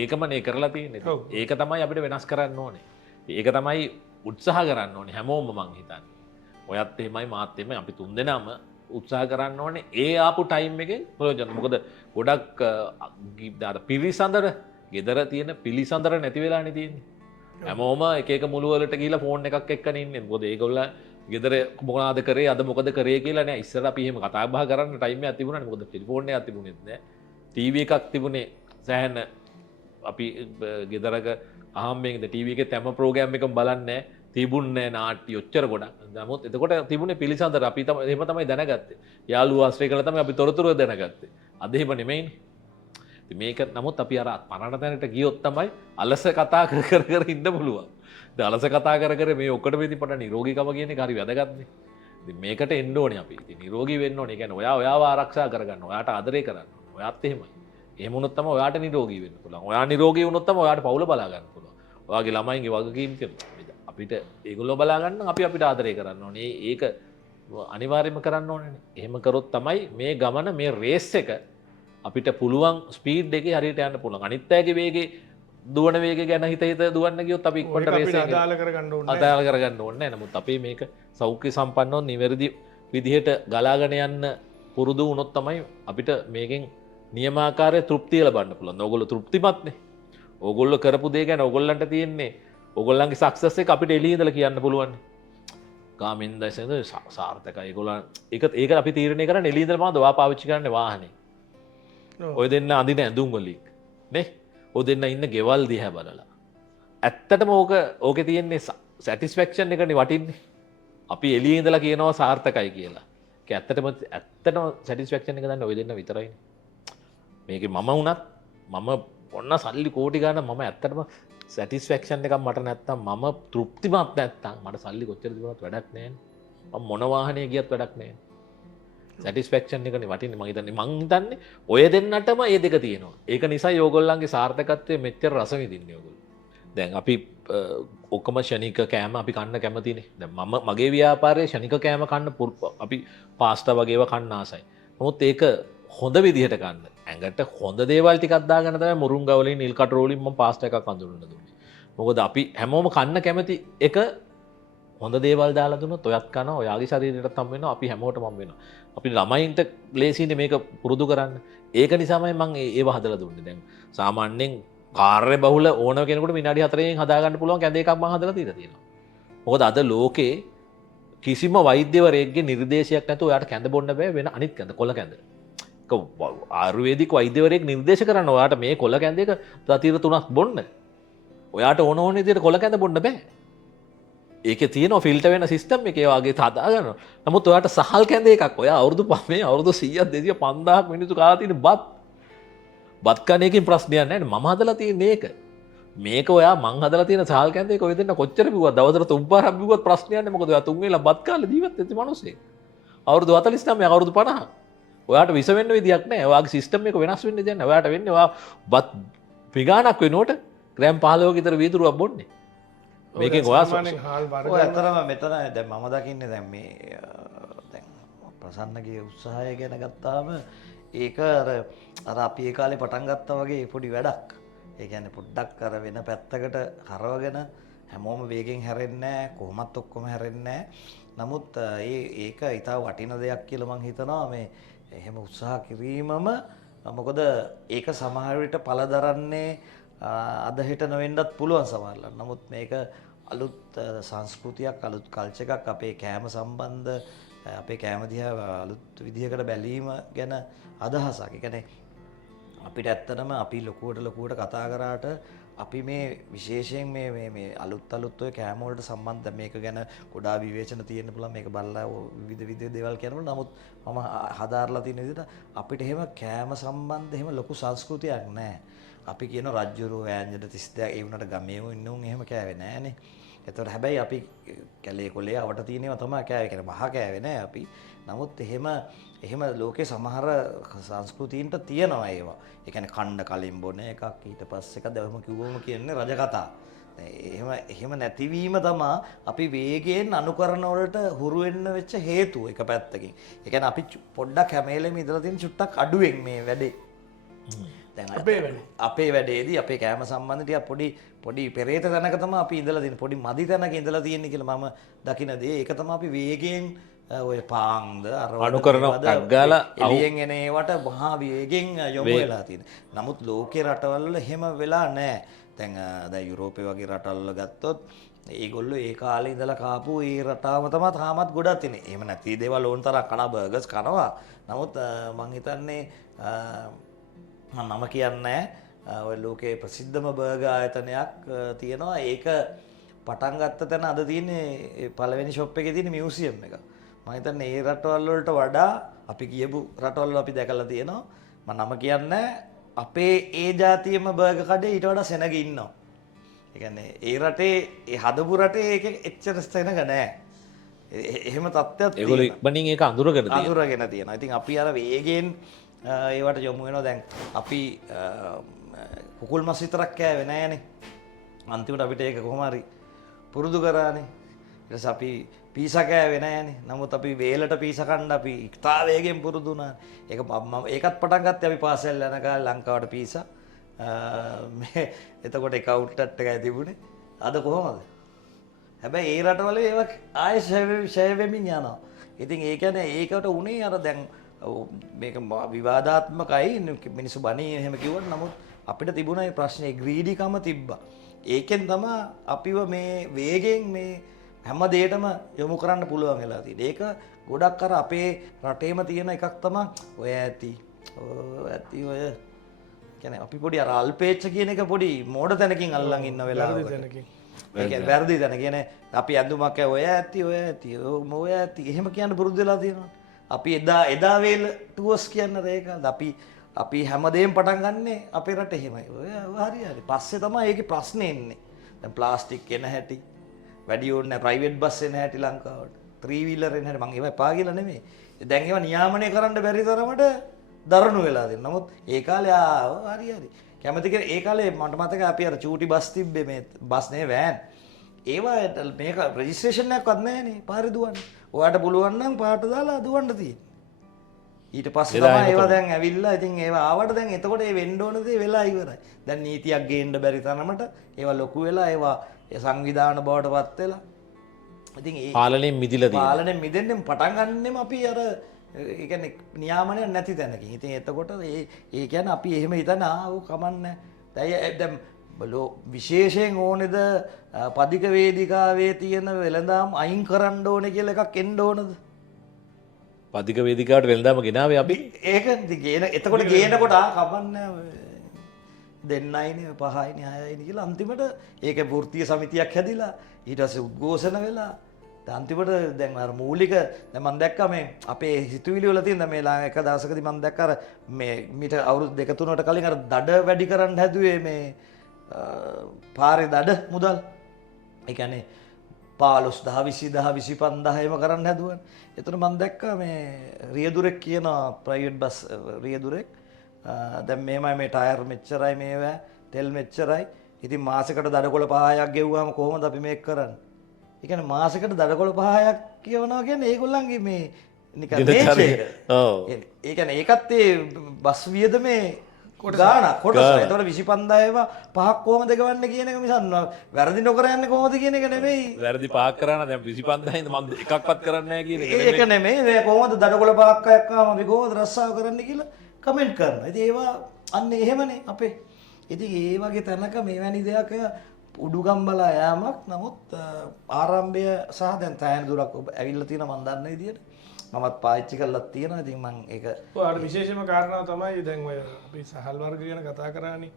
ඒකමනේ කරලා තියෙන්නේ. ඒක තමයි අපිට වෙනස් කරන්න ඕනේ. ඒක තමයි උත්සාහ කරන්න ඕනේ හැමෝම මං හිතන්නේ. ඔයත් එහෙමයි මාත් එහෙමයි අපි තුන්දෙනාම උත්සාහ කරන්න ඕනේ ඒ ආපු ටයිම් එකෙන් ප්‍රයෝජන. මොකද ගොඩක් අර පිළිසඳර ගෙදර තියෙන පිළිසඳර නැති වෙලානේ තියෙන්නේ. හැමෝම එක එක මුළු වලට ගිහිල්ලා ෆෝන් එකක් එක්කනේ ඉන්නේ. මොකද ඒගොල්ලෝ ගෙදර මොකද කරේ අද මොකද කරේ කියලා නෑ. ඉස්සර අපි එහෙම කතා බහ කරන්න ටයිම් එකක් තිබුණානේ. මොකද ටෙලිෆෝන් එකක් තිබුණෙත් නෑ. ටීවී එකක් තිබුණේ සෑහෙන අපි ගෙදරක අහම්බෙන්ද ටීවී එකේ තැම ප්‍රෝග්‍රෑම් එකම බලන්නේ තිබුණේ නාට්‍ය ඔච්චර ගොඩක්. නමුත් එතකොට තිබුණේ පිළිසඳර අපි තමයි එහෙම තමයි දැනගත්තේ. යාළුවෝ ආශ්‍රය කළා තමයි අපි තොරතුරු දැනගත්තේ. අද එහෙම නෙමෙයිනේ. ඉතින් මේක නමුත් අපි අර පරණ තැනට ගියොත් තමයි අලස කතා කර ඉන්න පුළුවන්. ඉතින් අලස කතා කර මේ ඔක්කොටම ඉතින් පොඩ නිරෝගීකම කියන එක හරි වැදගත්නේ. ඉතින් මේකට එන්න ඕනේ අපි. ඉතින් නිරෝගී වෙන්න ඕනේ. ඒ කියන්නේ ඔයාව ආරක්ෂා කරගන්න. ඔයාට ආදරය කරන්න. ඔයාත් එහෙමයි. එහෙම වුණොත් තමයි ඔයාට නිරෝගී වෙන්න පුළුවන්. ඔයා නිරෝගී වුණොත් තමයි ඔයාට පවුල බලා ගන්න පුළුවන්. ඔයාගේ ළමයින්ගේ වගකීම් තියෙනවා. අපිට ඒගොල්ලෝ බලා ගන්න අපි අපිට ආදරය කරන්න ඕනේ. ඒක අනිවාර්යයෙන්ම කරන්න ඕනේ. එහෙම කරොත් තමයි මේ ගමන මේ රේස් එක අපිට පුළුවන් ස්පීඩ් එකේ හරියට යන්න පුළුවන්. අනිත් අයගේ වේගේ දුවන වේගය ගැන හිත දුවන්න ගියොත් අපි ඉක්මනට රේස් එක අදාළ කරගන්න ඕනේ. අදාළ කරගන්න ඕනේ. නමුත් අපි මේක සෞඛ්‍ය සම්පන්නව නිවැරදි විදිහට ගලාගෙන යන්න පුරුදු වුණොත් තමයි අපිට මේකෙන් නියමාකාරය තෘප්තිය ලබන්න පුළුවන්. ඕගොල්ලෝ තෘප්තිමත්නේ. ඕගොල්ලෝ කරපු දේ ගැන ඕගොල්ලන්ට තියෙන්නේ ඕගොල්ලන්ගේ සක්සස් එක අපිට එළියේ ඉඳලා කියන්න පුළුවන්. ගාමින්ද සෙන්ද සාර්ථකයි. ඒගොල්ලන් ඒක අපි තීරණය කරන්නේ එළියේ ඉඳලා මොනවද ඔයා පාවිච්චි කරන්නේ වාහනේ. ඔය දෙන්න අඳින ඇඳුම් වලින් නේ. ඔය දෙන්න ඉන්න ගෙවල් දිහා බලලා. ඇත්තටම ඕකේ තියෙන්නේ සැටිස්ෆැක්ෂන් එකනේ වටින්නේ. අපි එළියේ ඉඳලා කියනවා සාර්ථකයි කියලා. ඒක ඇත්තටම සැටිස්ෆැක්ෂන් එක දන්නේ ඔය දෙන්න විතරයිනේ. මේක මම වුණත් මම ඔන්න සල්ලි කෝටි ගාන මම ඇත්තටම සැටිස්ෆැක්ෂන් එකක් මට නැත්තම් මම තෘප්තිමත් නැත්තම් මට සල්ලි කොච්චර තිබුණත් වැඩක් නැහැ. මම මොන වාහනේ ගියත් වැඩක් නැහැ. සැටිස්ෆැක්ෂන් එකනේ වටින්නේ. මං හිතන්නේ ඔය දෙන්නටම මේ දෙක තියෙනවා. ඒක නිසා ඕගොල්ලන්ගේ සාර්ථකත්වයේ මෙච්චර රස විඳින්නේ ඕගොල්ලෝ. දැන් අපි ඔක්කොම ෂණික කෑම අපි කන්න කැමතිනේ. දැන් මම මගේ ව්‍යාපාරයේ ෂණික කෑම කන්න අපි පාස්තා වගේව කන්න ආසයි. නමුත් ඒක හොඳ විදිහට ගන්න. ඇඟට හොඳ දේවල් ටිකක් දාගෙන තමයි මුරුංගා වලින් නිල් කටර වලින් මම පාස්තා එකක් අඳුරන්න දුන්නේ. මොකද අපි හැමෝම කන්න කැමති එක හොඳ දේවල් දාලා දුන්නොත් ඔයත් කනවා, ඔයාගේ ශරීරයටත් හම් වෙනවා, අපි හැමෝටම හම් වෙනවා. අපි ළමයින්ට ලේසියිනේ මේක පුරුදු කරන්න. ඒක නිසාමයි මම ඒව හදලා දුන්නේ. දැන් සාමාන්‍යයෙන් කාර්ය බහුල ඕන කෙනෙකුට විනාඩි 4කින් හදා ගන්න පුළුවන් කැඳ එකක් මම හදලා තියලා තියෙනවා. මොකද අද ලෝකේ කිසිම වෛද්‍යවරයෙක්ගේ නිර්දේශයක් නැතුව ඔයාට කැඳ බොන්න බෑ වෙන අනිත් කැඳ කොළ කැඳ. ආයුර්වේදික වෛද්‍යවරයෙක් නිර්දේශ කරන ඔයාට මේ කොළ කැඳ එක තතිර 3ක් බොන්න. ඔයාට ඕන ඕන විදිහට කොළ කැඳ බොන්න බෑ. ඒකේ තියෙන ෆිල්ටර් වෙන සිස්ටම් එකේ වාගේ හදා ගන්නවා. නමුත් ඔයාට සහල් කැඳ එකක් ඔයා අවුරුදු 5 අවුරුදු 100ක් 200 5000ක් මිනිස්සු කාලා තියෙන බත් කන එකකින් ප්‍රශ්නයක් නැහැ. මම හදලා තියෙන්නේ ඒක. මේක ඔයා මං හදලා තියෙන සහල් කැඳ එක ඔය දෙන්න කොච්චර බිව්වද දවසට 3 පාරක් බිව්වත් ප්‍රශ්නයක් නැහැ. මොකද ඔයා 3 වෙලා බත් කාලා ජීවත් වෙච්ච මිනිස්සෙක්. අවුරුදු 49 අවුරුදු 50. ඔයාට විස වෙන්න විදියක් නැහැ. ඔයාගේ සිස්ටම් එක වෙනස් වෙන්න දෙයක් නැහැ. ඔයාට වෙන්නේ ඔයා බත් පිගානක් වෙනකොට ග්‍රෑම් 15ක විතර වීදුරුවක් බොන්නේ. මේකෙන් ඔයා ඇතරම මෙතන දැන් මම දකින්නේ දැන් මේ දැන් ප්‍රසන්නගේ උත්සාහය ගැන ගත්තාම ඒක අර අපි ඒ කාලේ පටන් ගත්තා වගේ පොඩි වැඩක්. ඒ කියන්නේ පොඩ්ඩක් අර වෙන පැත්තකට හරවගෙන හැමෝම වේගෙන් හැරෙන්නේ නැහැ, කොහොමත් ඔක්කොම හැරෙන්නේ නැහැ. නමුත් ඒක ඊටා වටින දෙයක් කියලා මම හිතනවා මේ එහෙම උත්සාහ කිරීමම. මොකද ඒක සමහර විට පළ දරන්නේ අද හෙට නොවෙන්නත් පුළුවන් සමහරවිට. නමුත් මේක අලුත් සංස්කෘතියක් අලුත් කල්චර් එකක් අපේ කෑම සම්බන්ධ අපේ කෑම දිහා අලුත් විදිහකට බැලීම ගැන අදහසක්. ඒ කියන්නේ අපිට ඇත්තටම අපි ලොකුවට කතා කරාට අපි මේ විශේෂයෙන් මේ අලුත් ඔය කෑම වලට සම්බන්ධ මේක ගැන ගොඩාක් විවේචන තියෙන්න පුළුවන් මේක බලලා විවිධ දේවල් කියනකොට නමුත් මම හදාarලා තියෙන විදිහට අපිට එහෙම කෑම සම්බන්ධ එහෙම ලොකු සංස්කෘතියක් නැහැ. අපි කියන රජ්ජුරුව වෑංජන 32 ඒ වුණාට ගමේ ඉන්නුන් එහෙම කෑවේ නැහනේ. එතකොට හැබැයි අපි කැලේ කොලේ අවට තියෙනේවා තමයි කෑවේ. කියන්නේ මහා කෑවේ නෑ අපි. නමුත් එහෙම ලෝකේ සමහර සංස්කෘතීන්ට තියෙනවා ඒවා. ඒ කියන්නේ කණ්ඩ කලින් බොන එකක් ඊට පස්සේ එකක් දැවම කිව්වම කියන්නේ රජ කතා. එහෙම නැතිවීම තමයි අපි වේගයෙන් අනුකරණ වලට හුරු වෙන්න වෙච්ච හේතුව එක පැත්තකින්. ඒ කියන්නේ අපි පොඩ්ඩක් හැමෙලෙම ඉඳලා තියෙන චුට්ටක් අඩුවෙන් මේ වැඩේ. දැන් අපේ වැඩේදී අපේ කෑම සම්බන්ධ ටික පොඩි පෙරේත තැනක තමයි අපි ඉඳලා තියෙන්නේ. පොඩි මදි තැනක ඉඳලා තියෙන්නේ කියලා මම දකින දේ. ඒක තමයි අපි වේගයෙන් ඔය පාන්ද අනුකරණ ගාලා එළියෙන් එන ඒවට මහා වේගෙන් යොමු වෙලා තියෙනවා. නමුත් ලෝකේ රටවල් වල එහෙම වෙලා නැහැ. දැන් යුරෝපේ වගේ රටවල් වල ගත්තොත් ඒගොල්ලෝ ඒ කාලේ ඉඳලා කාපු ඒ රටාවම තමයි තාමත් ගොඩක් තියෙන්නේ. එහෙම නැති දේවල් ඕන තරම් කන බර්ගර්ස් කනවා. නමුත් මං හිතන්නේ මම කියන්නේ ඔය ලෝකේ ප්‍රසිද්ධම බර්ගර් ආයතනයක් තියෙනවා. ඒක පටන් ගත්ත තැන අද තියෙන්නේ පළවෙනි ෂොප් එකේ තියෙන මියුසියම් එක. මම හිතන්නේ ඒ රටවල් වලට වඩා අපි කියපු රටවල් වල අපි දැකලා තියෙනවා. මම නම කියන්නේ අපේ ඒ જાතියෙම බර්ගර් කඩේ ඊට වඩා සෙනග ඉන්නවා. ඒ කියන්නේ ඒ රටේ ඒ හදපු රටේ ඒක එච්චර සෙනග නැහැ. එහෙම තත්ත්වයක් තියෙනවා. ඒගොල්ලෝ ඉක්මනින් ඒක අඳුරගෙන තියෙනවා. ඉතින් අපි අර වේගෙන් ඒවට යොමු වෙනවා. දැන් අපි කුකුල් මස් විතරක් කෑවේ නෑනේ. අන්තිමට අපිට ඒක කොහොම හරි පුරුදු කරානේ. ඊට පස්සේ අපි පීසා කෑවේ නෑනේ. නමුත් අපි වේලට පීසා කන්න අපි ඉක්තා වේගෙන් පුරුදු වුණා. ඒක මම ඒකත් පටන් ගත්තේ අපි පාසල් යන කාලේ ලංකාවට පීසා. මේ එතකොට එක අවුට්ලට් එකයි තිබුණේ. අද කොහොමද? හැබැයි ඒ රටවල ඒවා ආයෙ ෂෙයා වෙමින් යනවා. ඉතින් ඒ කියන්නේ ඒකට උනේ අර දැන් මේක විවාදාත්මකයි මිනිස්සු බණී එහෙම කිව්වට නමුත් අපිට තිබුණා මේ ප්‍රශ්නේ ග්‍රීඩිකම තිබ්බා. ඒකෙන් තමයි අපිව මේ වේගෙන් මේ හැම දෙයකටම යොමු කරන්න පුළුවන් වෙලා තියෙන්නේ. ඒක ගොඩක් අර අපේ රටේම තියෙන එකක් තමයි ඔය ඇති ඔය කියන්නේ අපි පොඩි අර අල්පේච්ච කියන එක පොඩි මෝඩ තැනකින් අල්ලන් ඉන්න වෙලාවක. ඒ කියන්නේ වැරදි තැන කියන්නේ අපි ඇඳුමක් ඔය ඇති එහෙම කියන්න පුරුදු වෙලා තියෙනවා. අපි එදා වේල ටුවර්ස් කියන්න ඒක අපි හැමදේම පටන් ගන්නෙ අපේ රට එහෙමයි. ඔය හරි. පස්සේ තමයි ඒකේ ප්‍රශ්නේ එන්නේ. දැන් ප්ලාස්ටික් එන හැටි වැඩි ඕනේ නැහැ. ප්‍රයිවට් බස් එන හැටි ලංකාවට. 3 wheeler එන හැටි මං ඒවා එපා කියලා නෙමෙයි. දැන් ඒවා නියාමනය කරන්න බැරි තරමට දරුණු වෙලා තියෙනවා. නමුත් ඒ කාලේ හරි. කැමති කියලා ඒ කාලේ මට මතකයි අපි අර චූටි බස් තිබ්බේ මේ බස් නේ වෑන්. ඒවා මේක රෙජිස්ට්‍රේෂන් එකක්වත් නැහැනේ පාරේ දුවන්න. ඔයාට පුළුවන් නම් පාට දාලා දුවන්න තියෙන්නේ. ඊට පස්සේ තමයි ඒවා දැන් ඇවිල්ලා ඉතින් ඒවා ආවට දැන් එතකොට ඒ වෙන්න ඕන දේ වෙලා ඉවරයි. දැන් නීතියක් ගේන්න බැරි තරමට ඒවා ලොකු වෙලා ඒවා සංවිධාන බවට පත් වෙලා. ඉතින් ඒ පාලනයෙන් මිදිලා තියෙනවා. පාලනයෙන් මිදෙන්නෙම පටන් ගන්නෙම අපි අර ඒ කියන්නේ නියාමනයක් නැති තැනකින්. ඉතින් එතකොට ඒ කියන්නේ අපි එහෙම හිතන කමන්නේ. දැන් විශේෂයෙන් ඕනේද පදික වේදිකාවේ තියෙන වෙළඳාම් අයින් කරන්න ඕනේ කියලා එකක් එන්න ඕනද? පදික වේදිකාවට වෙළඳාම ගෙනාවේ අපි. ඒක එතකොට ගේනකොට කමන්නේ දෙන්නයිනේ 5යිනේ 6යිනේ කියලා අන්තිමට ඒක වෘත්තීය සමිතියක් හැදිලා ඊට පස්සේ උද්ඝෝෂණ වෙලා අන්තිමට දැන් අර මූලික දැන් මම දැක්කා මේ අපේ හිතුවිලි වල තියෙන මේ එක දවසකදී මම දැක්කා අර මේ මීට අවුරුදු 2-3කට කලින් අර දඩ වැඩි කරන්න හැදුවේ මේ පාරේ දඩ මුදල්. ඒ කියන්නේ 15000 20000 25000 එහෙම කරන්න හැදුවනේ. එතන මම දැක්කා මේ රියදුරෙක් කියන ප්‍රයිවට් බස් රියදුරෙක් දැන් මේමයි මේ ටයර් මෙච්චරයි මේවා තෙල් මෙච්චරයි. ඉතින් මාසෙකට දඩකොළ 5ක් ගෙවුවාම කොහොමද අපි මේක කරන්නේ? ඒ කියන්නේ මාසෙකට දඩකොළ 5ක් කියවනවා කියන්නේ ඒගොල්ලන්ගේ මේ නිකන් මේක. ඔව්. ඒ කියන්නේ ඒකත් ඒ බස් වියදමේ ගාන කොටස. එතකොට 25000 5ක් කොහොමද ගෙවන්නේ කියන එක මිසක් වැරදි නොකර යන්නේ කොහොමද කියන එක නෙමෙයි. වැරදි 5ක් කරා නම් දැන් 25000 ඉඳන් මම එකක්වත් කරන්නේ නැහැ කියන එක නෙමෙයි. ඒක නෙමෙයි. මේ කොහොමද දඩකොළ 5ක් අයක්කාම අපි කොහොමද රස්සාව කරන්න කියලා කමෙන්ට් කරනවා. ඉතින් ඒවා අන්න එහෙමනේ අපේ. ඉතින් ඒ වගේ තැනක මෙවැනි දෙයක් උඩුගම් බලා යෑමක් නමුත් ආරම්භය සහ දැන් තෑන දුරක් ඔබ ඇවිල්ලා තියෙනවා මම දන්න විදියට මමත් පාවිච්චි කරලා තියෙනවා ඉතින් මම ඒක අර විශේෂම කාරණාව තමයි දැන් ඔය අපි සහල් වර්ග ගැන කතා කරානේ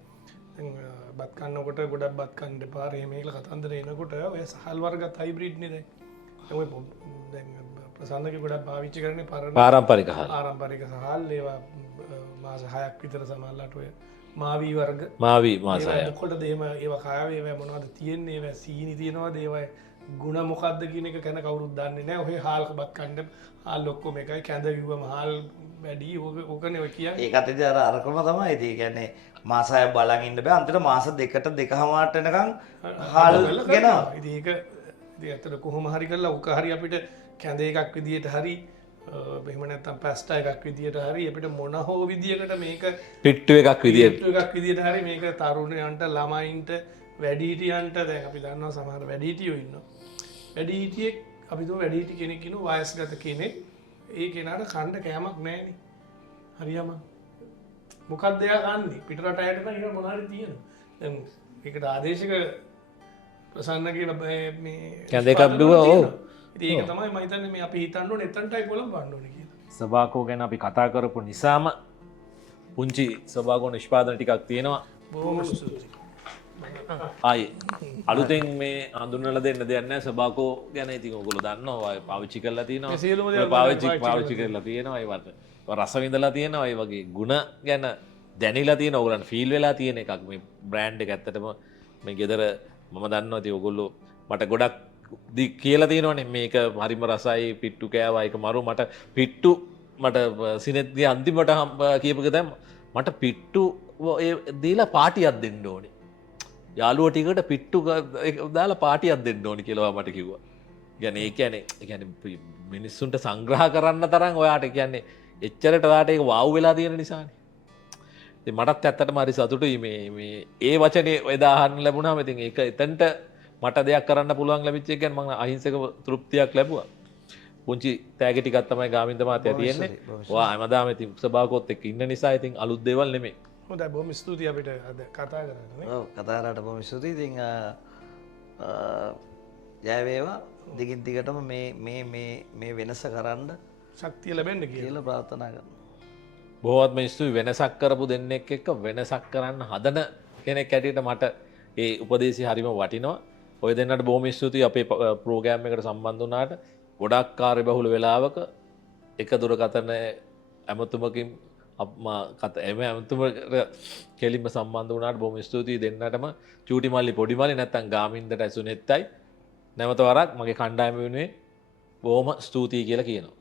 දැන් බත් කන්නකොට ගොඩක් බත් කන්න එපා මේක කතන්දර එනකොට ඔය සහල් වර්ගත් හයිබ්‍රිඩ් නේ දැන් ඔය දැන් ප්‍රසන්නගේ ගොඩක් පාවිච්චි කරන්නේ පාරම්පරික හාල් පාරම්පරික සහල් ඒවා මාස 6ක් විතර සමහරලාට ඔය මාවී වර්ග මාවී මාස 6ක් මොකටද එහෙම ඒවා කාවේ ඒවා මොනවද තියෙන්නේ ඒවා සීනි තියෙනවද ඒවා ගුණ මොකක්ද කියන එක ගැන කවුරුත් දන්නේ නැහැ. ඔය හාල් බත් කන්න හාල් ඔක්කොම එකයි කැඳ විවම හාල් වැඩි ඕකනේ ඔය කියන්නේ. ඒකත් ඉතින් අර අරකම තමයි. ඉතින් ඒ කියන්නේ මාස 6ක් බලන් ඉන්න බෑ. අන්තිමට මාස 2කට 2කමාරට එනකන් හාල් ගෙනවා. ඉතින් ඒක ඉතින් ඇත්තට කොහොම හරි කරලා උක හරි අපිට කැඳ එකක් විදියට හරි එහෙම නැත්නම් පැස්ටා එකක් විදියට හරි අපිට මොන හෝ විදියකට මේක පිට්ටු එකක් විදියට හරි මේක තරුණයන්ට ළමයින්ට වැඩිහිටියන්ට දැන් අපි දන්නවා සමහර වැඩිහිටියෝ ඉන්නවා. වැඩිහිටියෙක් අපි තුමු වැඩිහිටි කෙනෙක් ඉන්නවා වයස්ගත කෙනෙක් ඒ කෙනාට කන්න කෑමක් නැහැනේ. හරියම මොකක්ද එයා කන්නේ? පිට රටයට නම් ඉන්න මොනවාරි තියෙනවා. දැන් ඒකට ආදේශක ප්‍රසන්න කියලා මේ කැඳ එකක් දුවා ඔව්. ඉතින් ඒක තමයි මම හිතන්නේ මේ අපි හිතන්න ඕනේ එතනටයි කොළඹ වන්න ඕනේ කියලා. සබාකෝ ගැන අපි කතා කරපු නිසාම පුංචි සබාකෝ නිෂ්පාදන ටිකක් තියෙනවා. බොහොම ස්තුතියි. ආයි අලුතෙන් මේ හඳුන්වලා දෙන්න දෙයක් නැහැ සබාකෝ ගැන. ඉතින් ඔයගොල්ලෝ දන්නවා ඔය පාවිච්චි කරලා තියෙනවා. සියලුම දේවල් පාවිච්චි කරලා තියෙනවා. ඒවට රස විඳලා තියෙනවා. ඒ වගේ ಗುಣ ගැන දැනিলা තියෙනවා. ඔයගොල්ලන් ෆීල් වෙලා තියෙන එකක් මේ බ්‍රෑන්ඩ් එක ඇත්තටම මේ ගෙදර මම දන්නවා. ඉතින් ඔයගොල්ලෝ මට ගොඩක් කියලා තියෙනවානේ මේක හරිම රසයි පිට්ටු කෑවා ඒක මරු මට පිට්ටු මට සිනෙත්ගේ අන්තිමට කියපක දැන් මට පිට්ටු දීලා පාටියක් දෙන්න ඕනේ. යාළුවෝ ටිකට පිට්ටු දාලා පාටියක් දෙන්න ඕනේ කියලා මට කිව්වා. ඒ කියන්නේ මිනිස්සුන්ට සංග්‍රහ කරන්න තරම් ඔයාට කියන්නේ එච්චරට ඔයාට ඒක වාව් වෙලා තියෙන නිසානේ. ඉතින් මටත් ඇත්තටම හරි සතුටුයි මේ ඒ වචනේ එදා අහන්න ලැබුණාම ඉතින් ඒක එතනට මට දෙයක් කරන්න පුළුවන් ලැබිච්ච එක ගැන මම අහිංසක තෘප්තියක් ලැබුවා. පුංචි තෑගි ටිකක් තමයි ගාමින්ද මාතයා තියෙන්නේ. ඔයා හැමදාම ඉතින් සබාකෝත් එක්ක ඉන්න නිසා ඉතින් අලුත් දේවල් නෙමෙයි. හොඳයි බොහොම ස්තුතියි අපිට අද කතා කරන්න. ඔව් කතා කරාට බොහොම ස්තුතියි. ඉතින් ජය වේවා. දිගින් දිගටම මේ වෙනස කරන්න ශක්තිය ලැබෙන්න කියලා ප්‍රාර්ථනා කරනවා. බොහොත්ම ස්තුතියි වෙනසක් කරපු දෙන්නෙක් එක්ක වෙනසක් කරන්න හදන කෙනෙක් ඇටියට මට ඒ උපදේශي හරිම වටිනවා. ඔය දෙන්නට බොහොම ස්තුතියි අපේ ප්‍රෝග්‍රෑම් එකට සම්බන්ධ වුණාට. ගොඩක් කාර්යබහුල වෙලාවක එක දුරකථන ඇමතුමකින් ඇමතුමට කෙලින්ම සම්බන්ධ වුණාට බොහොම ස්තුතියි දෙන්නටම. චූටි මල්ලි පොඩි මල්ලි නැත්තම් ගාමින්දට ඇසුනෙත්තයි නැවත වරක් මගේ කණ්ඩායම වෙනුවෙන් බොහොම ස්තුතියි කියලා කියනවා.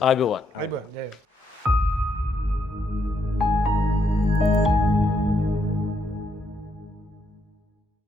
ආයුබෝවන්. ආයුබෝවන්.